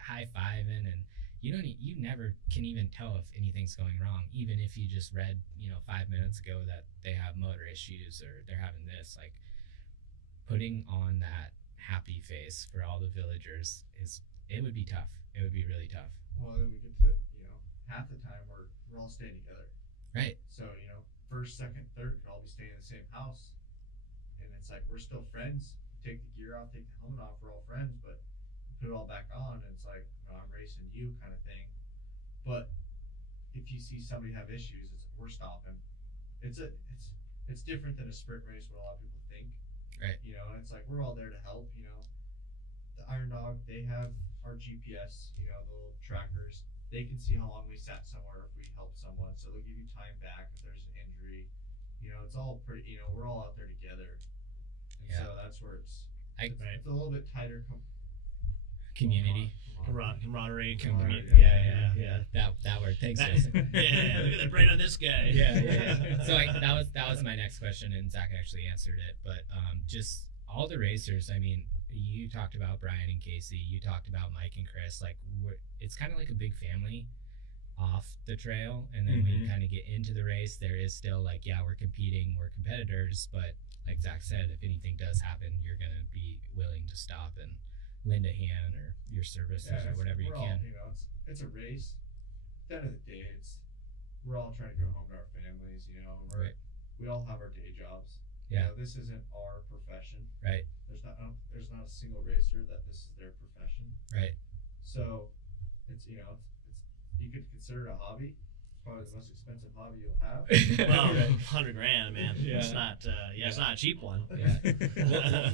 high-fiving, and you never can even tell if anything's going wrong, even if you just read 5 minutes ago that they have motor issues or they're having this. Like putting on that happy face for all the villagers it would be tough. It would be really tough. Well, then we get to half the time we're all staying together, right? So first, second, third could all be staying in the same house, and it's like we're still friends. Take the gear off, take the helmet off, we're all friends, but put it all back on, and it's like I'm racing you kind of thing. But if you see somebody have issues, we're stopping. It's it's different than a sprint race, what a lot of people think. Right. You know, and it's like we're all there to help. You know, the Iron Dog, they have our GPS. You know, the little trackers. They can see how long we sat somewhere if we helped someone, so they'll give you time back if there's an injury. You know, it's all pretty. You know, we're all out there together, and Yeah. so that's where it's I- it's a little bit tighter. Community. Camaraderie. Yeah. That word. Thanks. Jason. Yeah, look at the brain on this guy. Yeah. So that was my next question, and Zach actually answered it. But just all the racers. I mean, you talked about Brian and Casey. You talked about Mike and Chris. Like, it's kind of like a big family off the trail, and then when you kind of get into the race, there is still like, yeah, we're competing, we're competitors, but like Zach said, if anything does happen, you're gonna be willing to stop and lend a hand or your services or whatever you we're can. All, you know, it's a race. At the end of the day, we're all trying to go home to our families. You know, Right. we all have our day jobs. Yeah. You know, this isn't our profession. Right. There's not a single racer that this is their profession. Right. So it's you know it's you could consider it a hobby. It's probably the most expensive hobby you'll have. Well, $100,000, man. Yeah. It's not. It's not a cheap one. Yeah.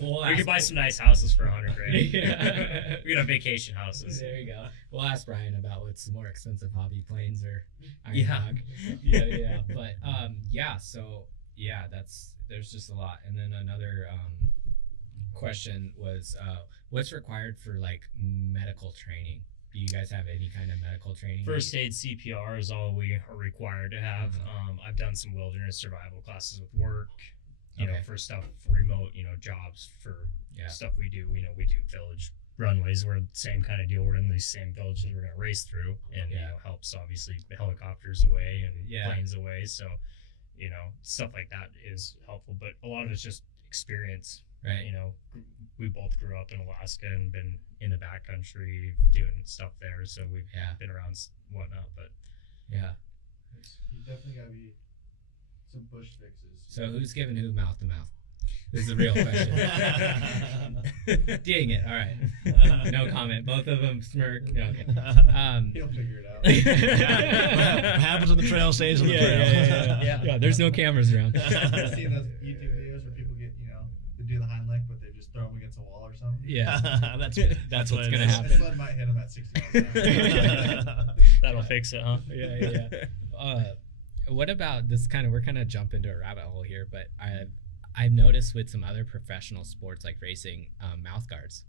We'll We ask- could buy some nice houses for $100,000. Yeah. We could have vacation houses. There you go. We'll ask Brian about what's the more expensive hobby, planes or Iron Yeah. Dog. Yeah. But so there's just a lot. And then another question was what's required for like medical training? Do you guys have any kind of medical training? First aid CPR is all we are required to have. I've done some wilderness survival classes with work, you know, for stuff remote, you know, jobs for stuff we do. You know, we do village runways. We're the same kind of deal. We're in these same villages we're going to race through, and you know, helps obviously helicopters away and planes away. So, you know, stuff like that is helpful. But a lot of it's just experience. Right. You know, we both grew up in Alaska and been in the backcountry doing stuff there, so we've been around whatnot. But You definitely gotta be some bush fixes. So who's giving who mouth to mouth? This is a real question. Dang it! All right, no comment. Both of them smirk. No, okay. He'll figure it out. What happens on the trail stays on the trail. Yeah. There's no cameras around. I've seen those YouTube videos where people get, you know, they do the hind leg, but they just throw them against a wall or something. Yeah, that's what's what gonna it is. happen. The sled might hit them at 60 miles an hour. that'll fix it, huh? Yeah. What about this we're kind of jump into a rabbit hole here, but I've noticed with some other professional sports like racing, mouth guards.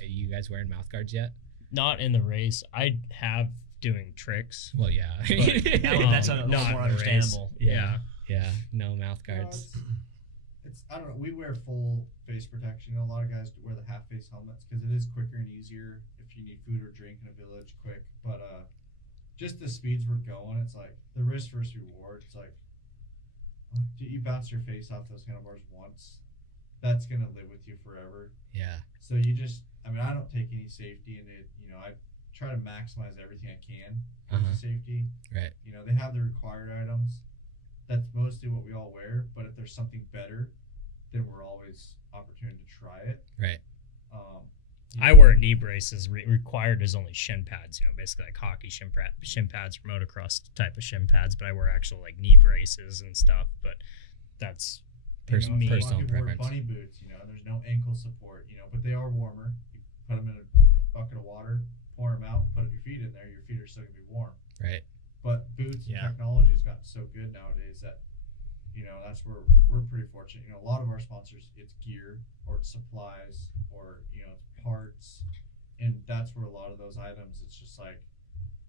Are you guys wearing mouth guards yet? Not in the race. I have doing tricks. Well, yeah. That's a little not more in the race. understandable. Yeah. No mouth Well, guards. it's I don't know. We wear full face protection. You know, a lot of guys wear the half face helmets because it is quicker and easier if you need food or drink in a village quick. But just the speeds we're going, it's like the risk versus reward. It's like you bounce your face off those handlebars once, that's gonna live with you forever. Yeah. So you just, I mean, I don't take any safety in it. You know, I try to maximize everything I can for safety. Right. You know, they have the required items. That's mostly what we all wear. But if there's something better, then we're always opportunity to try it. Right. I wear knee braces. Required is only shin pads. You know, basically like hockey shin pads, or motocross type of shin pads. But I wear actual like knee braces and stuff. But that's Personal a lot of people preference. wear bunny boots. You know, there's no ankle support. You know, but they are warmer. You put them in a bucket of water, pour them out, put your feet in there. Your feet are still gonna be warm. Right. But boots and Yeah. technology has gotten so good nowadays that, you know, that's where we're pretty fortunate. You know, a lot of our sponsors, it's gear or it's supplies or, you know, it's parts. And that's where a lot of those items, it's just like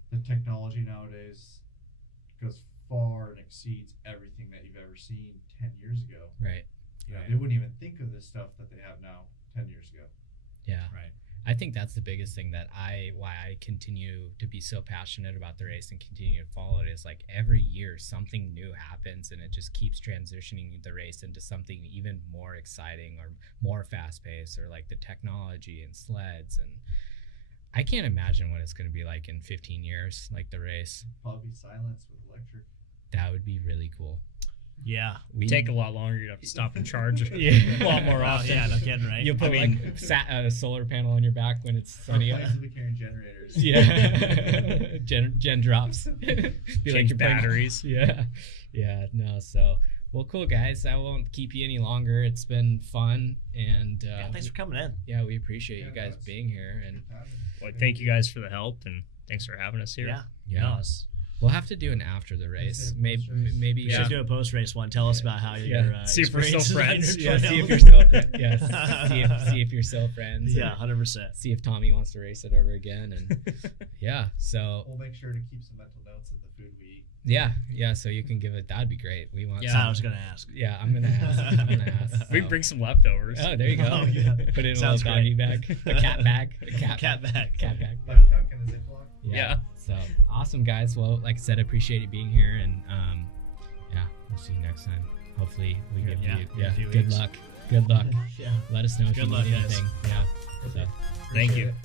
the technology nowadays goes far and exceeds everything that you've ever seen 10 years ago. Right. You know, they wouldn't even think of this stuff that they have now 10 years ago. Yeah. Right. I think that's the biggest thing that why I continue to be so passionate about the race and continue to follow it is like every year something new happens and it just keeps transitioning the race into something even more exciting or more fast paced, or like the technology and sleds, and I can't imagine what it's going to be like in 15 years, like the race. Probably silenced with electric. That would be really cool. Yeah. We take a lot longer. You'd have to stop and charge Yeah. a lot more Oh, often. yeah, no kidding, right? You'll put a solar panel on your back when it's sunny. Our planes will be carrying generators. Yeah. Gen drops. Be Change you're playing- batteries. Yeah. No. So Well, cool guys. I won't keep you any longer. It's been fun, and Yeah, thanks for coming in. yeah, we appreciate you guys thanks. being here, and Well, thank you guys for the help, and thanks for having us here. Yeah. yeah, No, we'll have to do an after the race. a Maybe post-race. maybe we should do a post race one. Tell us about how Yeah. your See if we're still experiences on friends. your Yeah, see trail. if you're still see if you're still friends. Yeah, and 100%. see if Tommy wants to race it over again, and yeah. So We'll make sure to keep some mental notes of the food we eat. yeah. So you can give it. That'd be great. We want. Yeah, some- I was gonna ask. Yeah, I'm gonna ask. We so. can bring some leftovers. Oh, there you go. Oh, yeah. Put it in Sounds a little doggy great. bag, a cat bag, a Cat bag. cat bag. Like tuck in a Ziploc. Yeah. So awesome, guys. Well, like I said, I appreciate you being here, and yeah, we'll see you next time. Hopefully, we give Yeah, you in a few good weeks. luck. Good luck. Yeah. Let us know if Good you luck, need guys. anything. Yeah. So. Thank Appreciate you. it.